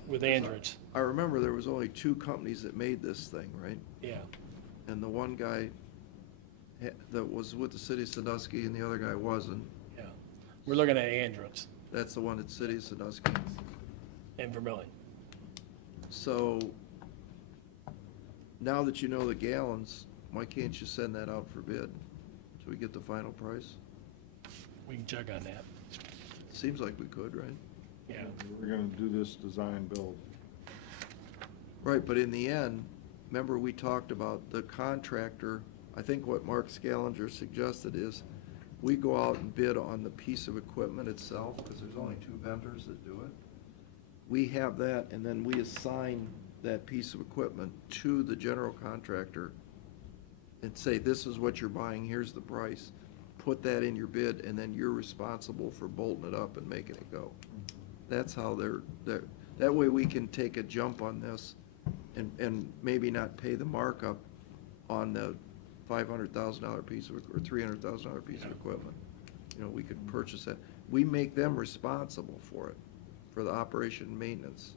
With Andrews, I remember there was only two companies that made this thing, right? yeah. And the one guy that was with the city of Sandusky and the other guy wasn't. Yeah, we're looking at Andrews That's the one at City of Sandusky. and Vermillion. So now that you know the gallons, why can't you send that out for bid so we get the final price? We can check on that, Seems like we could, right? yeah. we're gonna do this design build. Right, but in the end, remember we talked about the contractor, I think what Mark Scalinger suggested is we go out and bid on the piece of equipment itself, because there's only two vendors that do it. We have that, and then we assign that piece of equipment to the general contractor and say, this is what you're buying, here's the price. Put that in your bid, and then you're responsible for bolting it up and making it go. That's how that way we can take a jump on this and maybe not pay the markup on the $500,000 piece of, or $300,000 piece of equipment. You know, we could purchase that. We make them responsible for it, for the operation and maintenance.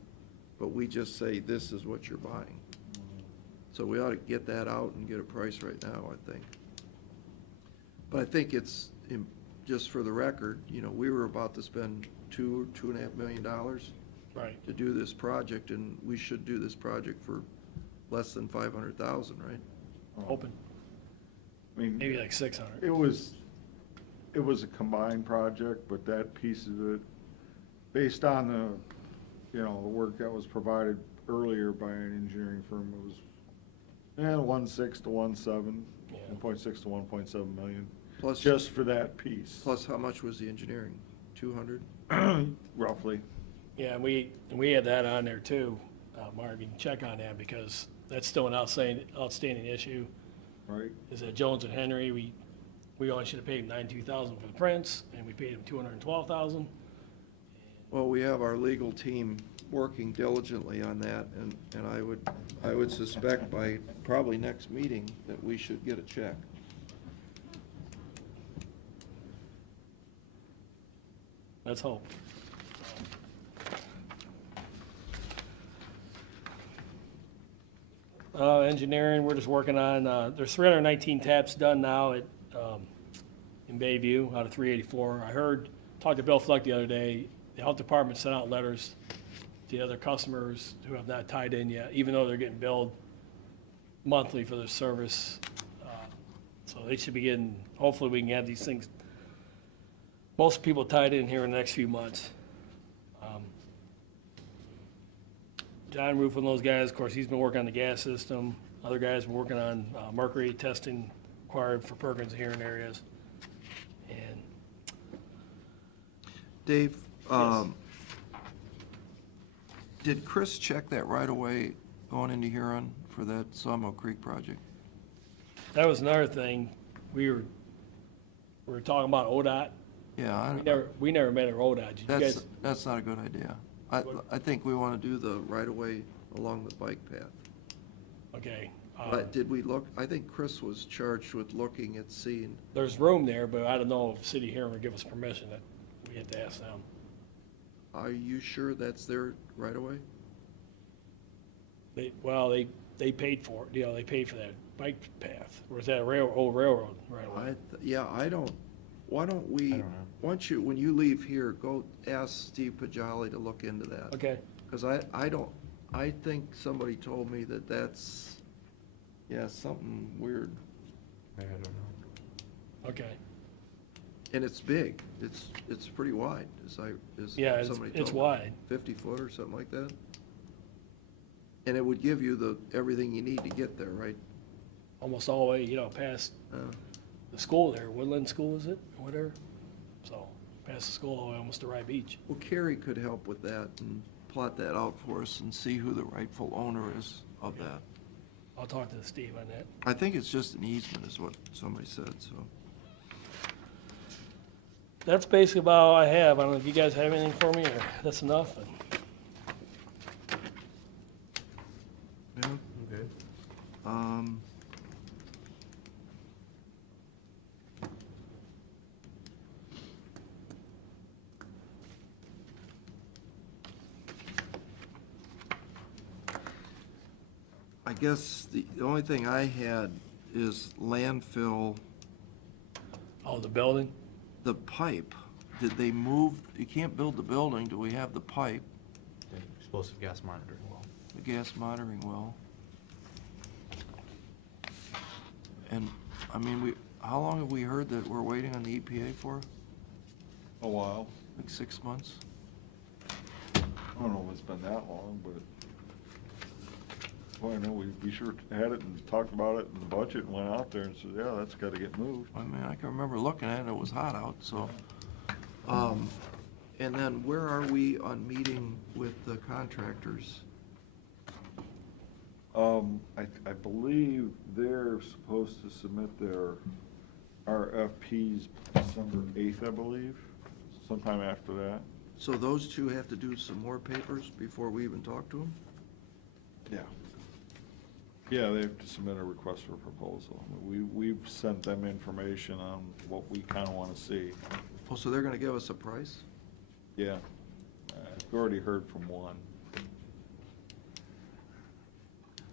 But we just say, this is what you're buying. So we ought to get that out and get a price right now, I think. But I think it's, just for the record, you know, we were about to spend $2.5 million Right, to do this project, and we should do this project for less than 500,000, right? open, I mean, maybe like 600. it was a combined project, but that piece of it, based on the, the work that was provided earlier by an engineering firm, it was, 1.6 to 1.7, Yeah. 1.6 to 1.7 million, Plus, just for that piece. plus how much was the engineering? 200? Roughly. Yeah, and we had that on there too, Mark, you can check on that, because that's still an outstanding issue, Right? is that Jones and Henry, we only should have paid them $92,000 for the prints, and we paid them $212,000. Well, we have our legal team working diligently on that, and I would suspect by probably next meeting that we should get a check. Let's hope. Engineering, we're just working on, there's 319 taps done now in Bayview out of 384. Talked to Bill Fleck the other day, the health department sent out letters to the other customers who have not tied in yet, even though they're getting billed monthly for their service. So they should be getting, hopefully we can have these things, most people tied in here in the next few months. John Roof and those guys, of course, he's been working on the gas system. Other guys been working on mercury testing required for Perkins here in areas. And Dave, did Chris check that right away going into Huron for that Sawmill Creek project? that was another thing. We were talking about ODOT. Yeah, We never met at ODOT. Did you guys? that's not a good idea. I think we want to do the right-of-way along the bike path. Okay. But did we look, I think Chris was charged with looking at seeing, There's room there, but I don't know if City here would give us permission. That we have to ask them. are you sure that's their right-of-way? They paid for it. They paid for that bike path. Or is that a old railroad right away? Why don't we, I don't know. when you leave here, go ask Steve Pajali to look into that. Okay. Because I think somebody told me that's, something weird. I don't know. Okay. And it's big. It's pretty wide, Yeah, somebody told it's me. wide. 50 foot or something like that. And it would give you everything you need to get there, right? Almost all the way, past the school there, Woodland School, is it, or whatever? So, past the school, all the way almost to Rye Beach. Well, Kerry could help with that and plot that out for us and see who the rightful owner is of that. I'll talk to Steve on that. I think it's just an easement is what somebody said, so. That's basically about all I have. I don't know if you guys have anything for me, or that's enough. Yeah. Okay. I guess the only thing I had is landfill, Oh, the building? the pipe. Did they move, you can't build the building, do we have the pipe, The explosive gas monitoring well. the gas monitoring well? And, I mean, how long have we heard that we're waiting on the EPA for? A while. Like 6 months? I don't know if it's been that long, but, well, I know we sure had it and talked about it in the budget and went out there and said, yeah, that's gotta get moved. I mean, I can remember looking at it, it was hot out, so. And then where are we on meeting with the contractors? I believe they're supposed to submit their RFPs December 8th, I believe, sometime after that. So those two have to do some more papers before we even talk to them? Yeah. Yeah, they have to submit a request for proposal. We've sent them information on what we kinda wanna see. Oh, so they're gonna give us a price? Yeah, I've already heard from one.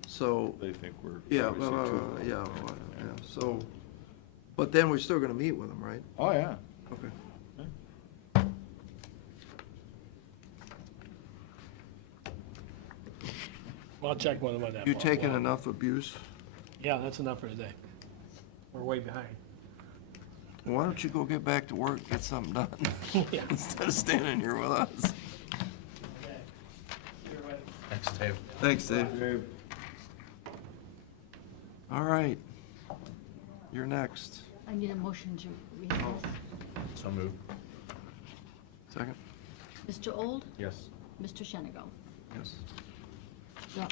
So, They think we're yeah, obviously too low. yeah, so, but then we're still gonna meet with them, right? Oh, yeah. Okay. Well, I'll check with them on that. You part. taking Well, enough abuse? Yeah, that's enough for today. We're way behind. Why don't you go get back to work, get something done, Yeah. instead of standing here with us? Thanks, Dave. Thanks, Dave. Dave, All right. You're next. I need a motion to recess. So moved. Second? Mr. Old? Yes. Mr. Shenigo? Yes. Yeah.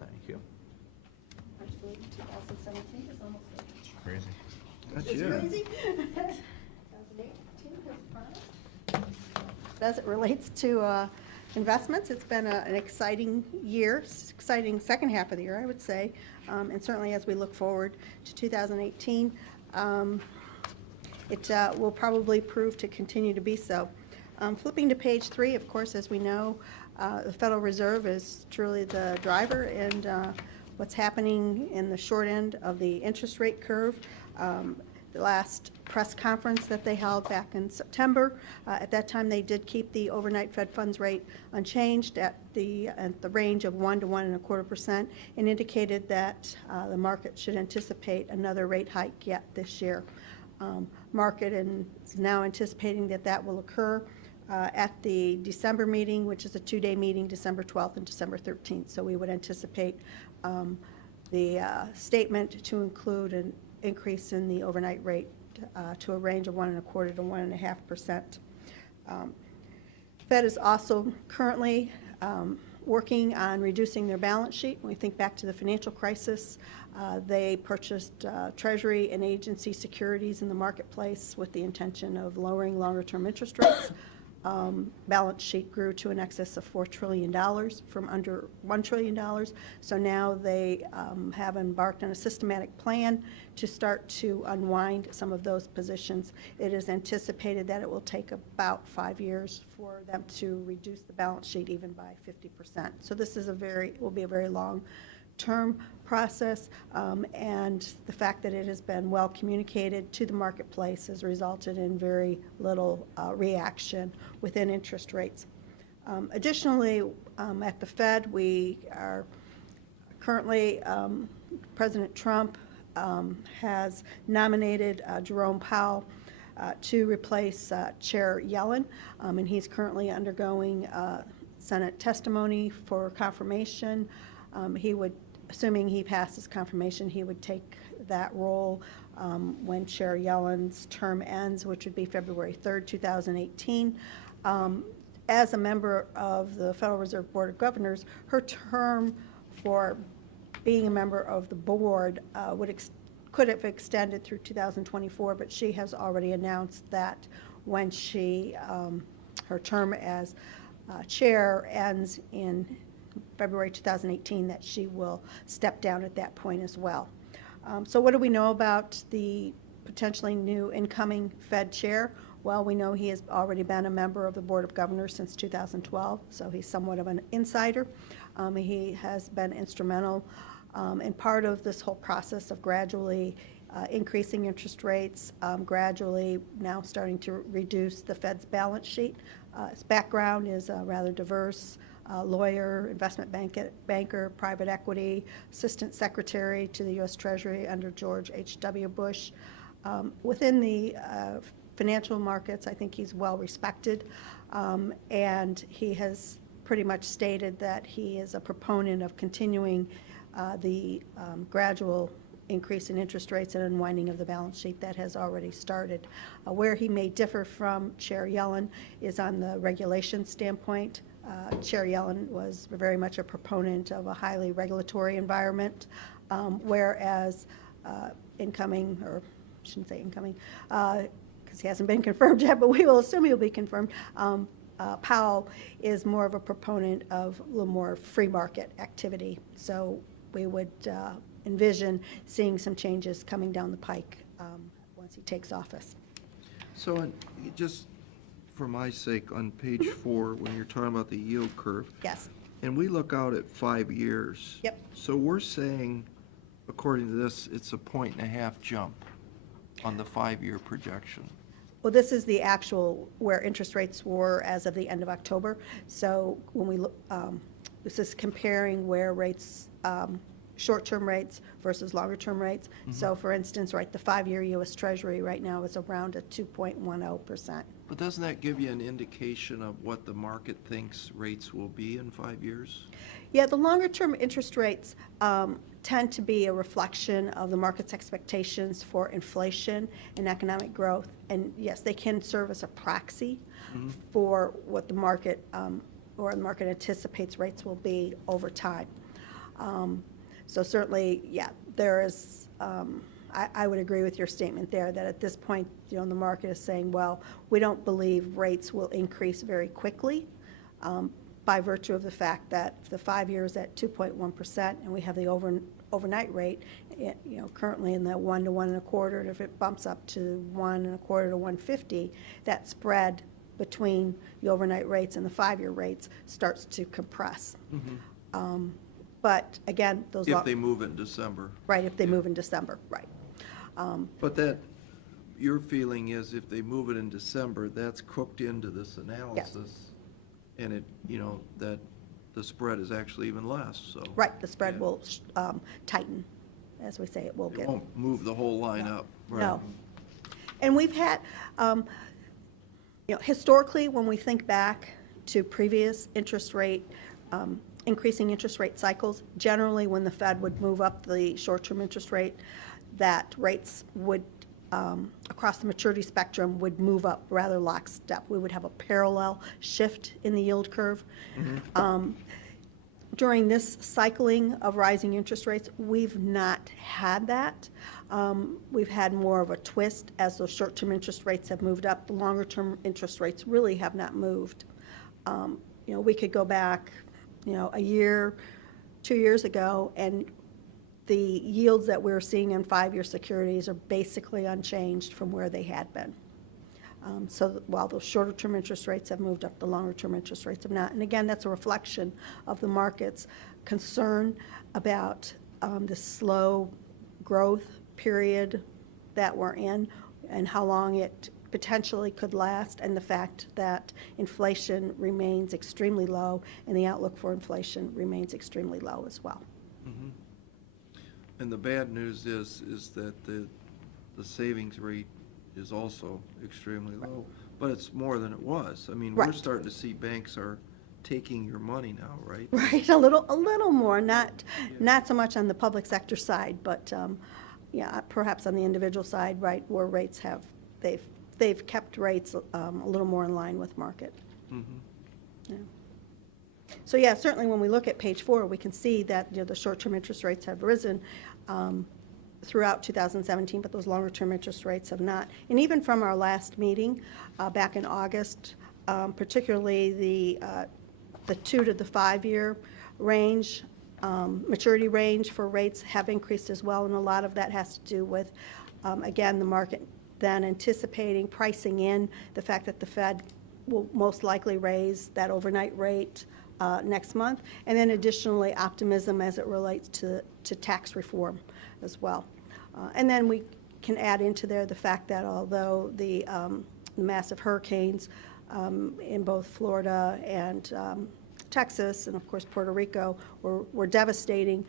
Thank you. Actually, 2017 is almost over. It's crazy. That's It's you. crazy. 2018 has passed. As it relates to investments, it's been an exciting year, exciting second half of the year, I would say. And certainly as we look forward to 2018, it will probably prove to continue to be so. Flipping to page 3, of course, as we know, the Federal Reserve is truly the driver in what's happening in the short end of the interest rate curve. The last press conference that they held back in September, at that time they did keep the overnight Fed funds rate unchanged at the range of 1 to 1.25%, and indicated that the market should anticipate another rate hike yet this year. Market is now anticipating that that will occur at the December meeting, which is a 2-day meeting, December 12th and December 13th. So we would anticipate the statement to include an increase in the overnight rate to a range of 1.25% to 1.5%. Fed is also currently working on reducing their balance sheet. When we think back to the financial crisis, they purchased Treasury and agency securities in the marketplace with the intention of lowering longer-term interest rates. Balance sheet grew to an excess of $4 trillion from under $1 trillion. So now they have embarked on a systematic plan to start to unwind some of those positions. It is anticipated that it will take about 5 years for them to reduce the balance sheet even by 50%. So this is will be a very long-term process, and the fact that it has been well communicated to the marketplace has resulted in very little reaction within interest rates. Additionally, at the Fed, we are currently, President Trump has nominated Jerome Powell to replace Chair Yellen, and he's currently undergoing Senate testimony for confirmation. He would, assuming he passes confirmation, he would take that role when Chair Yellen's term ends, which would be February 3rd, 2018. As a member of the Federal Reserve Board of Governors, her term for being a member of the board could have extended through 2024, but she has already announced that when her term as chair ends in February 2018, that she will step down at that point as well. So what do we know about the potentially new incoming Fed chair? Well, we know he has already been a member of the Board of Governors since 2012, so he's somewhat of an insider. He has been instrumental in part of this whole process of gradually increasing interest rates, gradually now starting to reduce the Fed's balance sheet. His background is rather diverse. Lawyer, investment banker, private equity, assistant secretary to the U.S. Treasury under George H.W. Bush. Within the financial markets, I think he's well respected, and he has pretty much stated that he is a proponent of continuing the gradual increase in interest rates and unwinding of the balance sheet that has already started. Where he may differ from Chair Yellen is on the regulation standpoint. Chair Yellen was very much a proponent of a highly regulatory environment, whereas incoming, or I shouldn't say incoming, because he hasn't been confirmed yet, but we will assume he'll be confirmed, Powell is more of a proponent of a little more free market activity. So we would envision seeing some changes coming down the pike once he takes office. So just for my sake, on page 4, when you're talking about the yield curve, Yes. and we look out at 5 years. Yep. So we're saying, according to this, it's a 1.5 jump on the 5-year projection. Well, this is the actual where interest rates were as of the end of October. So when we look, this is comparing where rates, short-term rates versus longer-term rates. So for instance, right, the 5-year U.S. Treasury right now is around a 2.10%. But doesn't that give you an indication of what the market thinks rates will be in 5 years? Yeah, the longer-term interest rates tend to be a reflection of the market's expectations for inflation and economic growth. And yes, they can serve as a proxy for what the market or the market anticipates rates will be over time. So certainly, yeah, there is, I would agree with your statement there that at this point, you know, the market is saying, well, we don't believe rates will increase very quickly by virtue of the fact that the 5 years at 2.1% and we have the overnight rate, you know, currently in the 1 to 1.25, and if it bumps up to 1.25 to 150, that spread between the overnight rates and the 5-year rates starts to compress. But again, those If they move in December. right, if they move in December, right. But that, your feeling is if they move it in December, that's cooked into this analysis. And it, you know, that the spread is actually even less, so. Right, the spread Yeah. will tighten, as we say, it will It get. won't move the whole line up. Right. No. And we've had, you know, historically, when we think back to previous interest rate, increasing interest rate cycles, generally when the Fed would move up the short-term interest rate, that rates would, across the maturity spectrum, would move up rather lockstep. We would have a parallel shift in the yield curve. During this cycling of rising interest rates, we've not had that. We've had more of a twist as those short-term interest rates have moved up. The longer-term interest rates really have not moved. You know, we could go back, you know, a year, 2 years ago, and the yields that we're seeing in 5-year securities are basically unchanged from where they had been. So while those shorter-term interest rates have moved up, the longer-term interest rates have not. And again, that's a reflection of the market's concern about the slow growth period that we're in and how long it potentially could last, and the fact that inflation remains extremely low and the outlook for inflation remains extremely low as well. And the bad news is that the savings rate is also extremely low, but it's more than it was. I mean, we're Right. starting to see banks are taking your money now, right? Right, a little more, not so much on the public sector side, but yeah, perhaps on the individual side, right, where rates have, they've kept rates a little more in line with market. Yeah. So yeah, certainly when we look at page 4, we can see that, you know, the short-term interest rates have risen throughout 2017, but those longer-term interest rates have not. And even from our last meeting back in August, particularly the 2 to the 5 year range, maturity range for rates have increased as well, and a lot of that has to do with, again, the market then anticipating, pricing in the fact that the Fed will most likely raise that overnight rate next month, and then additionally optimism as it relates to tax reform as well. And then we can add into there the fact that although the massive hurricanes in both Florida and Texas and of course Puerto Rico were devastating,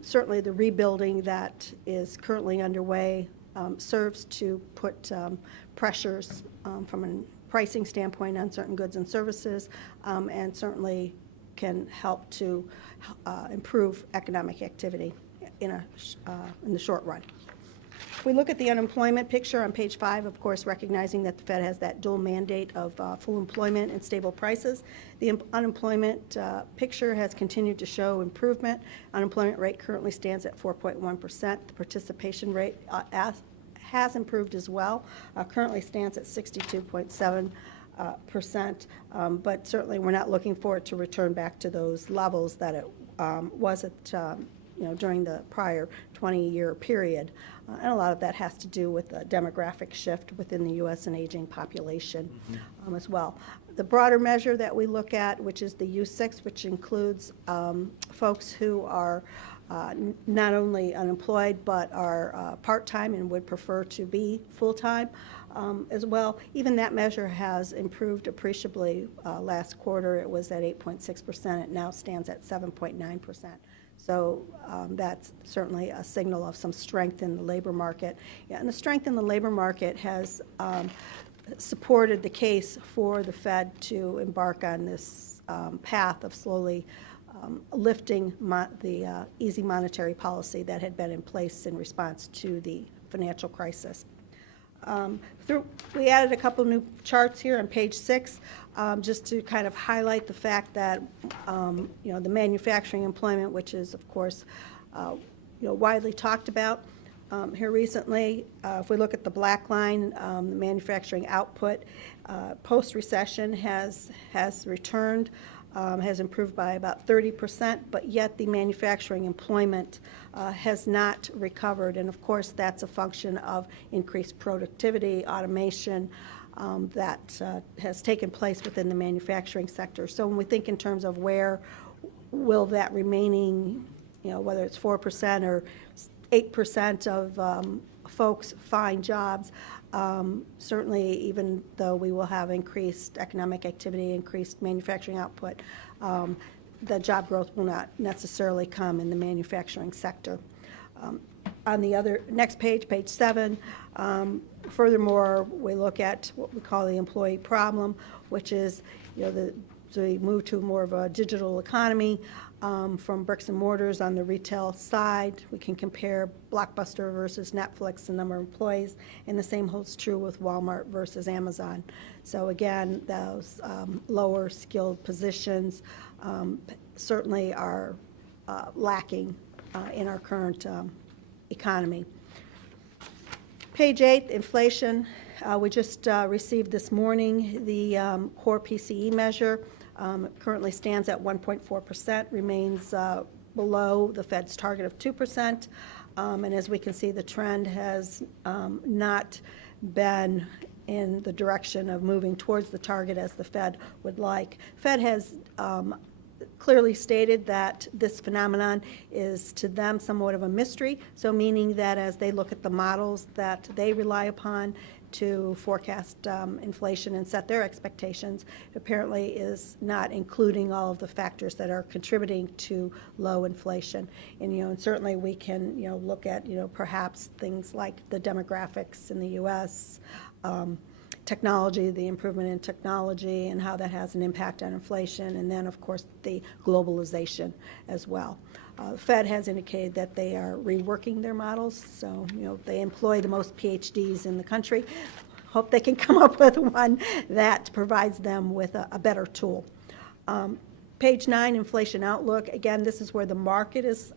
certainly the rebuilding that is currently underway serves to put pressures from a pricing standpoint on certain goods and services, and certainly can help to improve economic activity in the short run. If we look at the unemployment picture on page 5, of course, recognizing that the Fed has that dual mandate of full employment and stable prices, the unemployment picture has continued to show improvement. Unemployment rate currently stands at 4.1%. The participation rate has improved as well, currently stands at 62.7%, but certainly we're not looking for it to return back to those levels that it was at during the prior 20-year period. And a lot of that has to do with the demographic shift within the U.S. and aging population as well. The broader measure that we look at, which is the U6, which includes folks who are not only unemployed but are part-time and would prefer to be full-time as well. Even that measure has improved appreciably. Last quarter it was at 8.6%. It now stands at 7.9%. So that's certainly a signal of some strength in the labor market. Yeah, and the strength in the labor market has supported the case for the Fed to embark on this path of slowly lifting the easy monetary policy that had been in place in response to the financial crisis. We added a couple new charts here on page 6 just to kind of highlight the fact that the manufacturing employment, which is of course widely talked about here recently. If we look at the black line, the manufacturing output post-recession has returned, has improved by about 30%, but yet the manufacturing employment has not recovered. And of course, that's a function of increased productivity, automation that has taken place within the manufacturing sector. So when we think in terms of where will that remaining, whether it's 4% or 8% of folks find jobs, certainly even though we will have increased economic activity, increased manufacturing output, the job growth will not necessarily come in the manufacturing sector. On the next page, page 7, furthermore, we look at what we call the employee problem, which is the move to more of a digital economy. From bricks and mortars on the retail side, we can compare Blockbuster versus Netflix, the number of employees, and the same holds true with Walmart versus Amazon. So again, those lower skilled positions certainly are lacking in our current economy. Page 8, inflation. We just received this morning the core PCE measure. Currently stands at 1.4%, remains below the Fed's target of 2%. And as we can see, the trend has not been in the direction of moving towards the target as the Fed would like. Fed has clearly stated that this phenomenon is to them somewhat of a mystery, so meaning that as they look at the models that they rely upon to forecast inflation and set their expectations, apparently is not including all of the factors that are contributing to low inflation. And and certainly we can look at perhaps things like the demographics in the U.S. technology, the improvement in technology and how that has an impact on inflation, and then, of course, the globalization as well. The Fed has indicated that they are reworking their models, so, they employ the most PhDs in the country. Hope they can come up with one that provides them with a better tool. Page 9, inflation outlook. Again, this is where the market is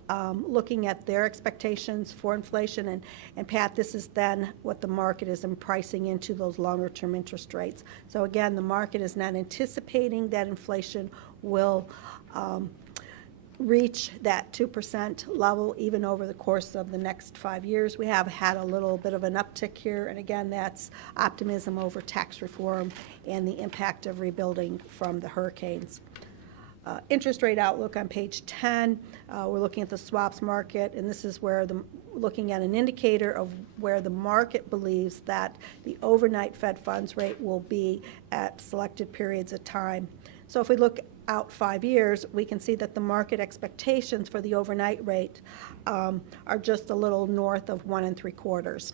looking at their expectations for inflation. And Pat, this is then what the market is pricing into those longer-term interest rates. So again, the market is not anticipating that inflation will reach that 2% level even over the course of the next 5 years. We have had a little bit of an uptick here, and again, that's optimism over tax reform and the impact of rebuilding from the hurricanes. Interest rate outlook on page 10, we're looking at the swaps market, and this is where looking at an indicator of where the market believes that the overnight Fed funds rate will be at selected periods of time. So if we look out 5 years, we can see that the market expectations for the overnight rate are just a little north of 1 3/4.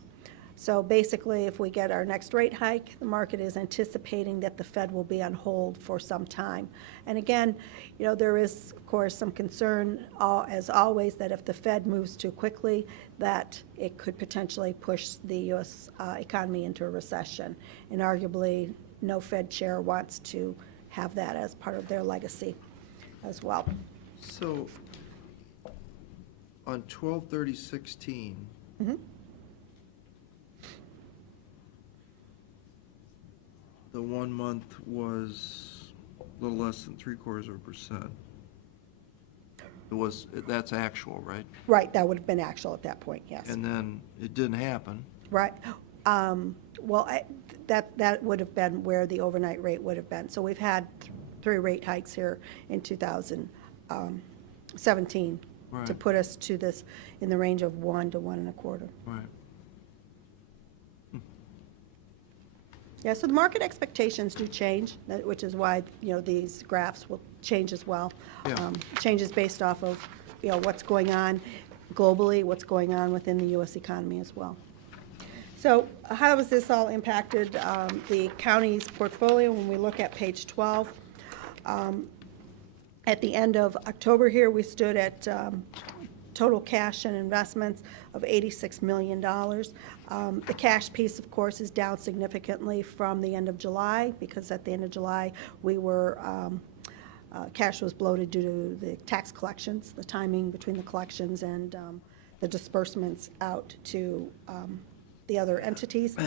So basically, if we get our next rate hike, the market is anticipating that the Fed will be on hold for some time. And again, there is, of course, some concern, as always, that if the Fed moves too quickly, that it could potentially push the U.S. Economy into a recession. And arguably, no Fed chair wants to have that as part of their legacy as well. So, on 12/30/16, the 1 month was a little less than 3/4%. That's actual, right? Right, that would have been actual at that point, yes. And then it didn't happen. Right. Well, that would have been where the overnight rate would have been. So we've had 3 rate hikes here in 2017 to Right. put us to this in the range of 1 to 1 1/4. Right. Yeah, so the market expectations do change, which is why, these graphs will change as well. Yeah. Changes based off of, what's going on globally, what's going on within the U.S. economy as well. So how has this all impacted the county's portfolio when we look at page 12? At the end of October here, we stood at total cash and investments of $86 million. The cash piece, of course, is down significantly from the end of July, because at the end of July, we were, cash was bloated due to the tax collections, the timing between the collections and the disbursements out to the other entities.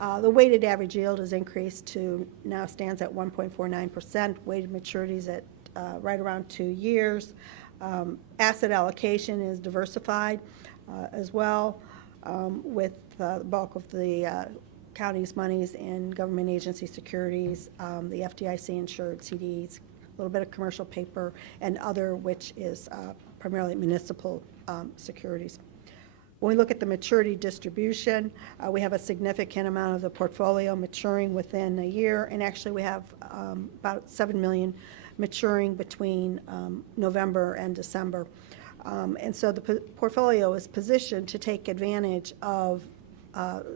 The weighted average yield has increased to, now stands at 1.49%, weighted maturities at right around 2 years. Asset allocation is diversified as well, with the bulk of the county's monies in government agency securities, the FDIC insured CDs, a little bit of commercial paper, and other, which is primarily municipal securities. When we look at the maturity distribution, we have a significant amount of the portfolio maturing within a year, and actually we have about $7 million maturing between November and December. And so the portfolio is positioned to take advantage of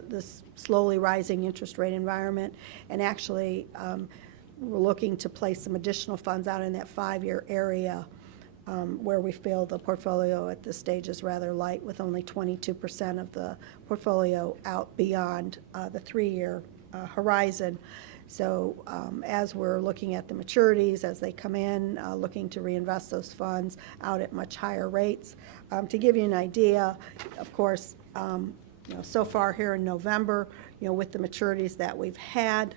this slowly rising interest rate environment, and actually we're looking to place some additional funds out in that 5-year area, where we feel the portfolio at this stage is rather light, with only 22% of the portfolio out beyond the 3-year horizon. So as we're looking at the maturities, as they come in, looking to reinvest those funds out at much higher rates. To give you an idea, of course, so far here in November, with the maturities that we've had,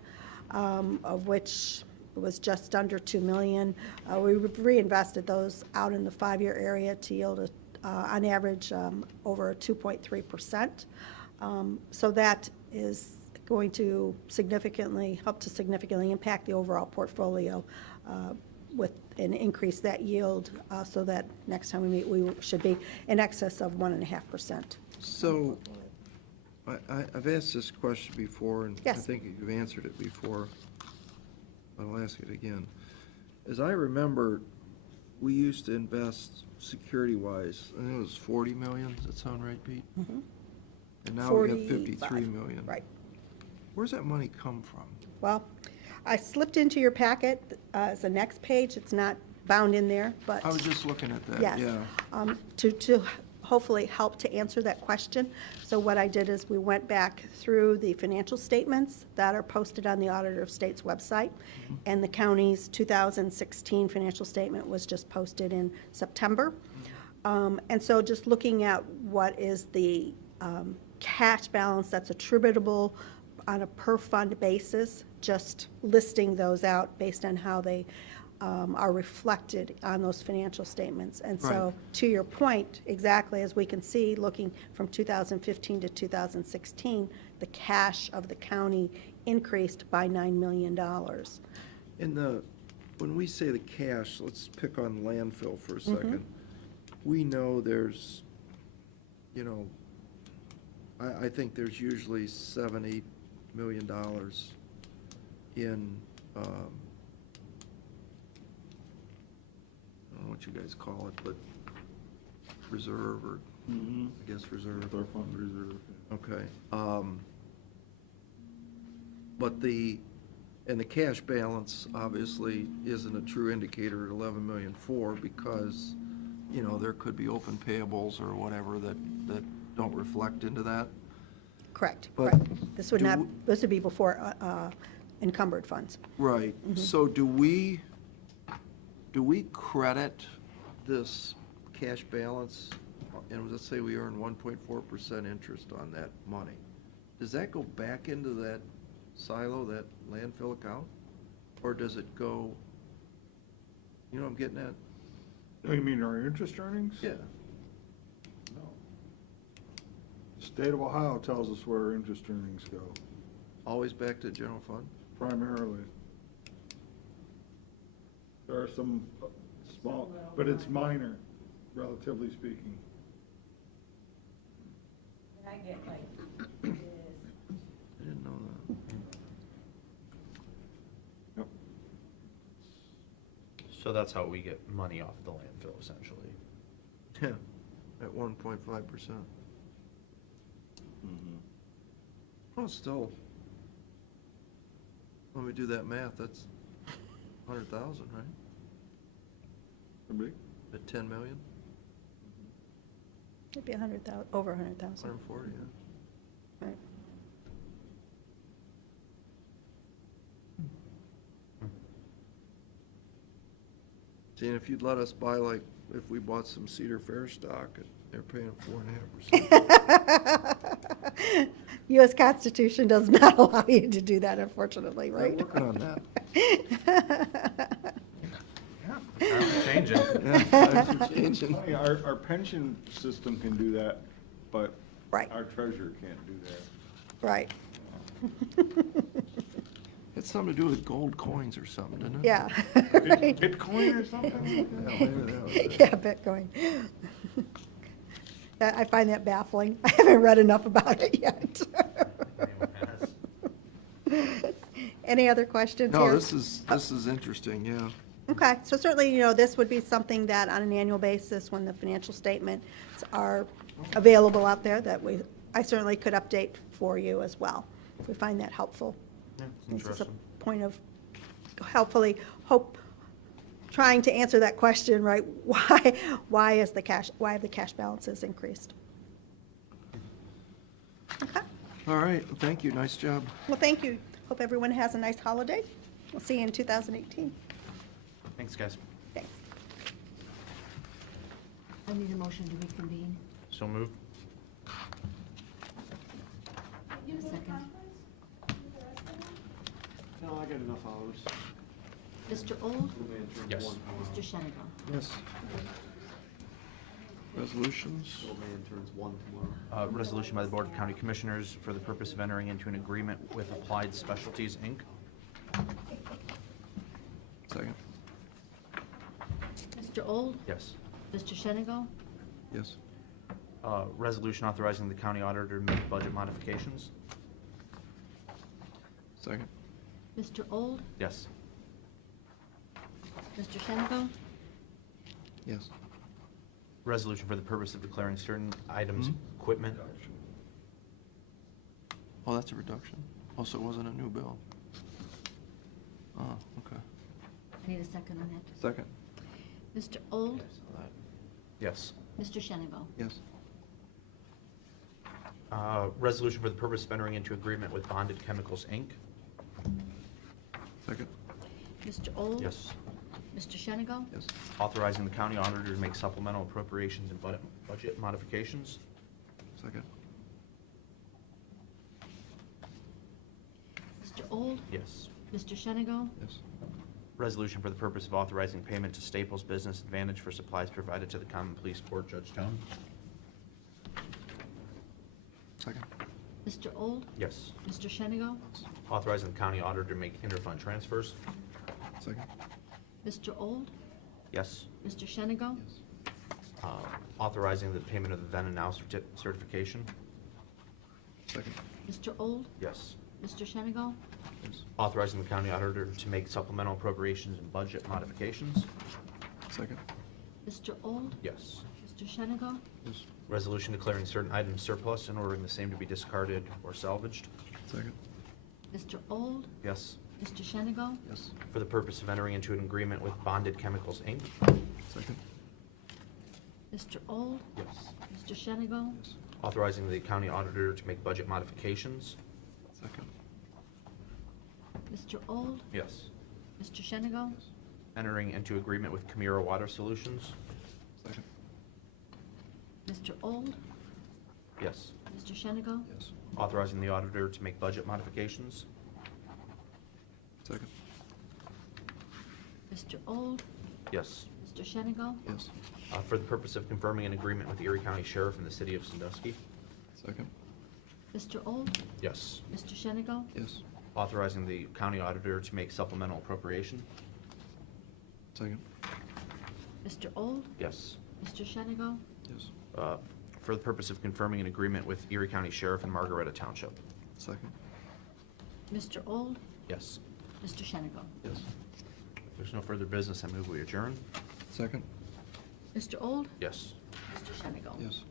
of which it was just under $2 million, we reinvested those out in the 5-year area to yield, on average, over 2.3%. So that is going to help to significantly impact the overall portfolio with an increase that yield, so that next time we meet, we should be in excess of 1.5%. So, I've asked this question before, and I Yes. think you've answered it before. I'll ask it again. As I remember, we used to invest security-wise, I think it was $40 million. Does that sound right, Pete? Mhm. And now we have 45. $53 million. Right. Where's that money come from? Well, I slipped into your packet as the next page. It's not bound in there, but. I was just looking at that, Yes. yeah. To hopefully help to answer that question. So what I did is we went back through the financial statements that are posted on the Auditor of State's website, and the county's 2016 financial statement was just posted in September. And so just looking at what is the cash balance that's attributable on a per-fund basis, just listing those out based on how they are reflected on those financial statements. And so, Right. to your point, exactly, as we can see, looking from 2015 to 2016, the cash of the county increased by $9 million. When we say the cash, let's pick on landfill for a second. We know there's, you know, I think there's usually $7-8 million in, I don't know what you guys call it, but reserve, or I guess reserve. Our fund reserve. Okay. But the cash balance obviously isn't a true indicator at 11,000,004, because, you know, there could be open payables or whatever that don't reflect into that. Correct, But right. This would do not, we- this would be before encumbered funds. Right, so do we credit this cash balance, and let's say we earn 1.4% interest on that money? Does that go back into that silo, that landfill account? Or does it go, you know what I'm getting at? Oh, you mean our interest earnings? Yeah. No. The state of Ohio tells us where our interest earnings go, Always back to the general fund? primarily. There are some small, but it's minor, relatively speaking. I didn't know that. Yep. So that's how we get money off the landfill, essentially. Yeah, at 1.5%. Well, still, let me do that math, that's 100,000, right? Could be. At 10 million, It'd be 100,000, over 100,000. 140, yeah. Right. See, and if you'd let us buy, like, if we bought some Cedar Fair stock, they're paying 4.5%. U.S. Constitution does not allow you to do that, unfortunately, We're right? working on that. Times are changing. Yeah, times are changing. Funny, our pension system can do that, but Right. our treasurer can't do that. Right. Had something to do with gold coins or something, didn't it? Yeah. Right. Bitcoin or something? Yeah, maybe that was it. Yeah, Bitcoin. I find that baffling. I haven't read enough about it yet. Any other questions here? No, this is interesting, yeah. Okay, so certainly, you know, this would be something that on an annual basis, when the financial statements are available out there, that I certainly could update for you as well, if we find that helpful. Yeah, This is a interesting. point of hopefully trying to answer that question, right? Why have the cash balances increased? Okay, All right, thank you, nice job. well, thank you. Hope everyone has a nice holiday. We'll see you in 2018. Thanks, guys. Thanks. I need a motion to reconvene. So moved. A second. No, I got enough hours. Mr. Old? Yes. Mr. Shenango? Yes. Resolutions? Old man turns 1 tomorrow. Resolution by the Board of County Commissioners for the purpose of entering into an agreement with Applied Specialties, Inc. Second. Mr. Old? Yes. Mr. Shenango? Yes. Resolution authorizing the county auditor to make budget modifications. Second. Mr. Old? Yes. Mr. Shenango? Yes. Resolution for the purpose of declaring certain items, equipment. Oh, that's a reduction? Oh, so it wasn't a new bill? Oh, okay. I need a second on that. Second? Mr. Old, Yes. Mr. Shenango. Yes. Resolution for the purpose of entering into agreement with Bonded Chemicals, Inc. Second? Mr. Old. Yes. Mr. Shenango. Yes. Authorizing the county auditor to make supplemental appropriations and budget modifications. Second? Mr. Old, Yes. Mr. Shenango. Yes. Resolution for the purpose of authorizing payment to Staples Business Advantage for supplies provided to the Common Police Court, Judge Town. Second? Mr. Old, Yes. Mr. Shenango. Authorizing the county auditor to make interfund transfers. Second? Mr. Old, Yes. Mr. Shenango. Yes. Authorizing the payment of the then and now certification. Second? Mr. Old, Yes. Mr. Shenango. Yes. Authorizing the county auditor to make supplemental appropriations and budget modifications. Second? Mr. Old, Yes. Mr. Shenango. Yes. Resolution declaring certain items surplus and ordering the same to be discarded or salvaged. Second? Mr. Old, Yes. Mr. Shenango. Yes. For the purpose of entering into an agreement with Bonded Chemicals, Inc. Second? Mr. Old, Yes. Mr. Shenango. Yes. Authorizing the county auditor to make budget modifications. Second? Mr. Old, Yes. Mr. Shenango. Yes. Entering into agreement with Camira Water Solutions. Second? Mr. Old, Yes. Mr. Shenango. Yes. Authorizing the auditor to make budget modifications. Second? Mr. Old, Yes. Mr. Shenango. Yes. For the purpose of confirming an agreement with the Erie County Sheriff and the City of Sandusky. Second? Mr. Old, Yes. Mr. Shenango. Yes. Authorizing the county auditor to make supplemental appropriation. Second? Mr. Old, Yes. Mr. Shenango. Yes. For the purpose of confirming an agreement with Erie County Sheriff and Margaretta Township. Second? Mr. Old, Yes. Mr. Shenango. Yes. If there's no further business, I move we adjourn. Second? Mr. Old, Yes. Mr. Shenango. Yes.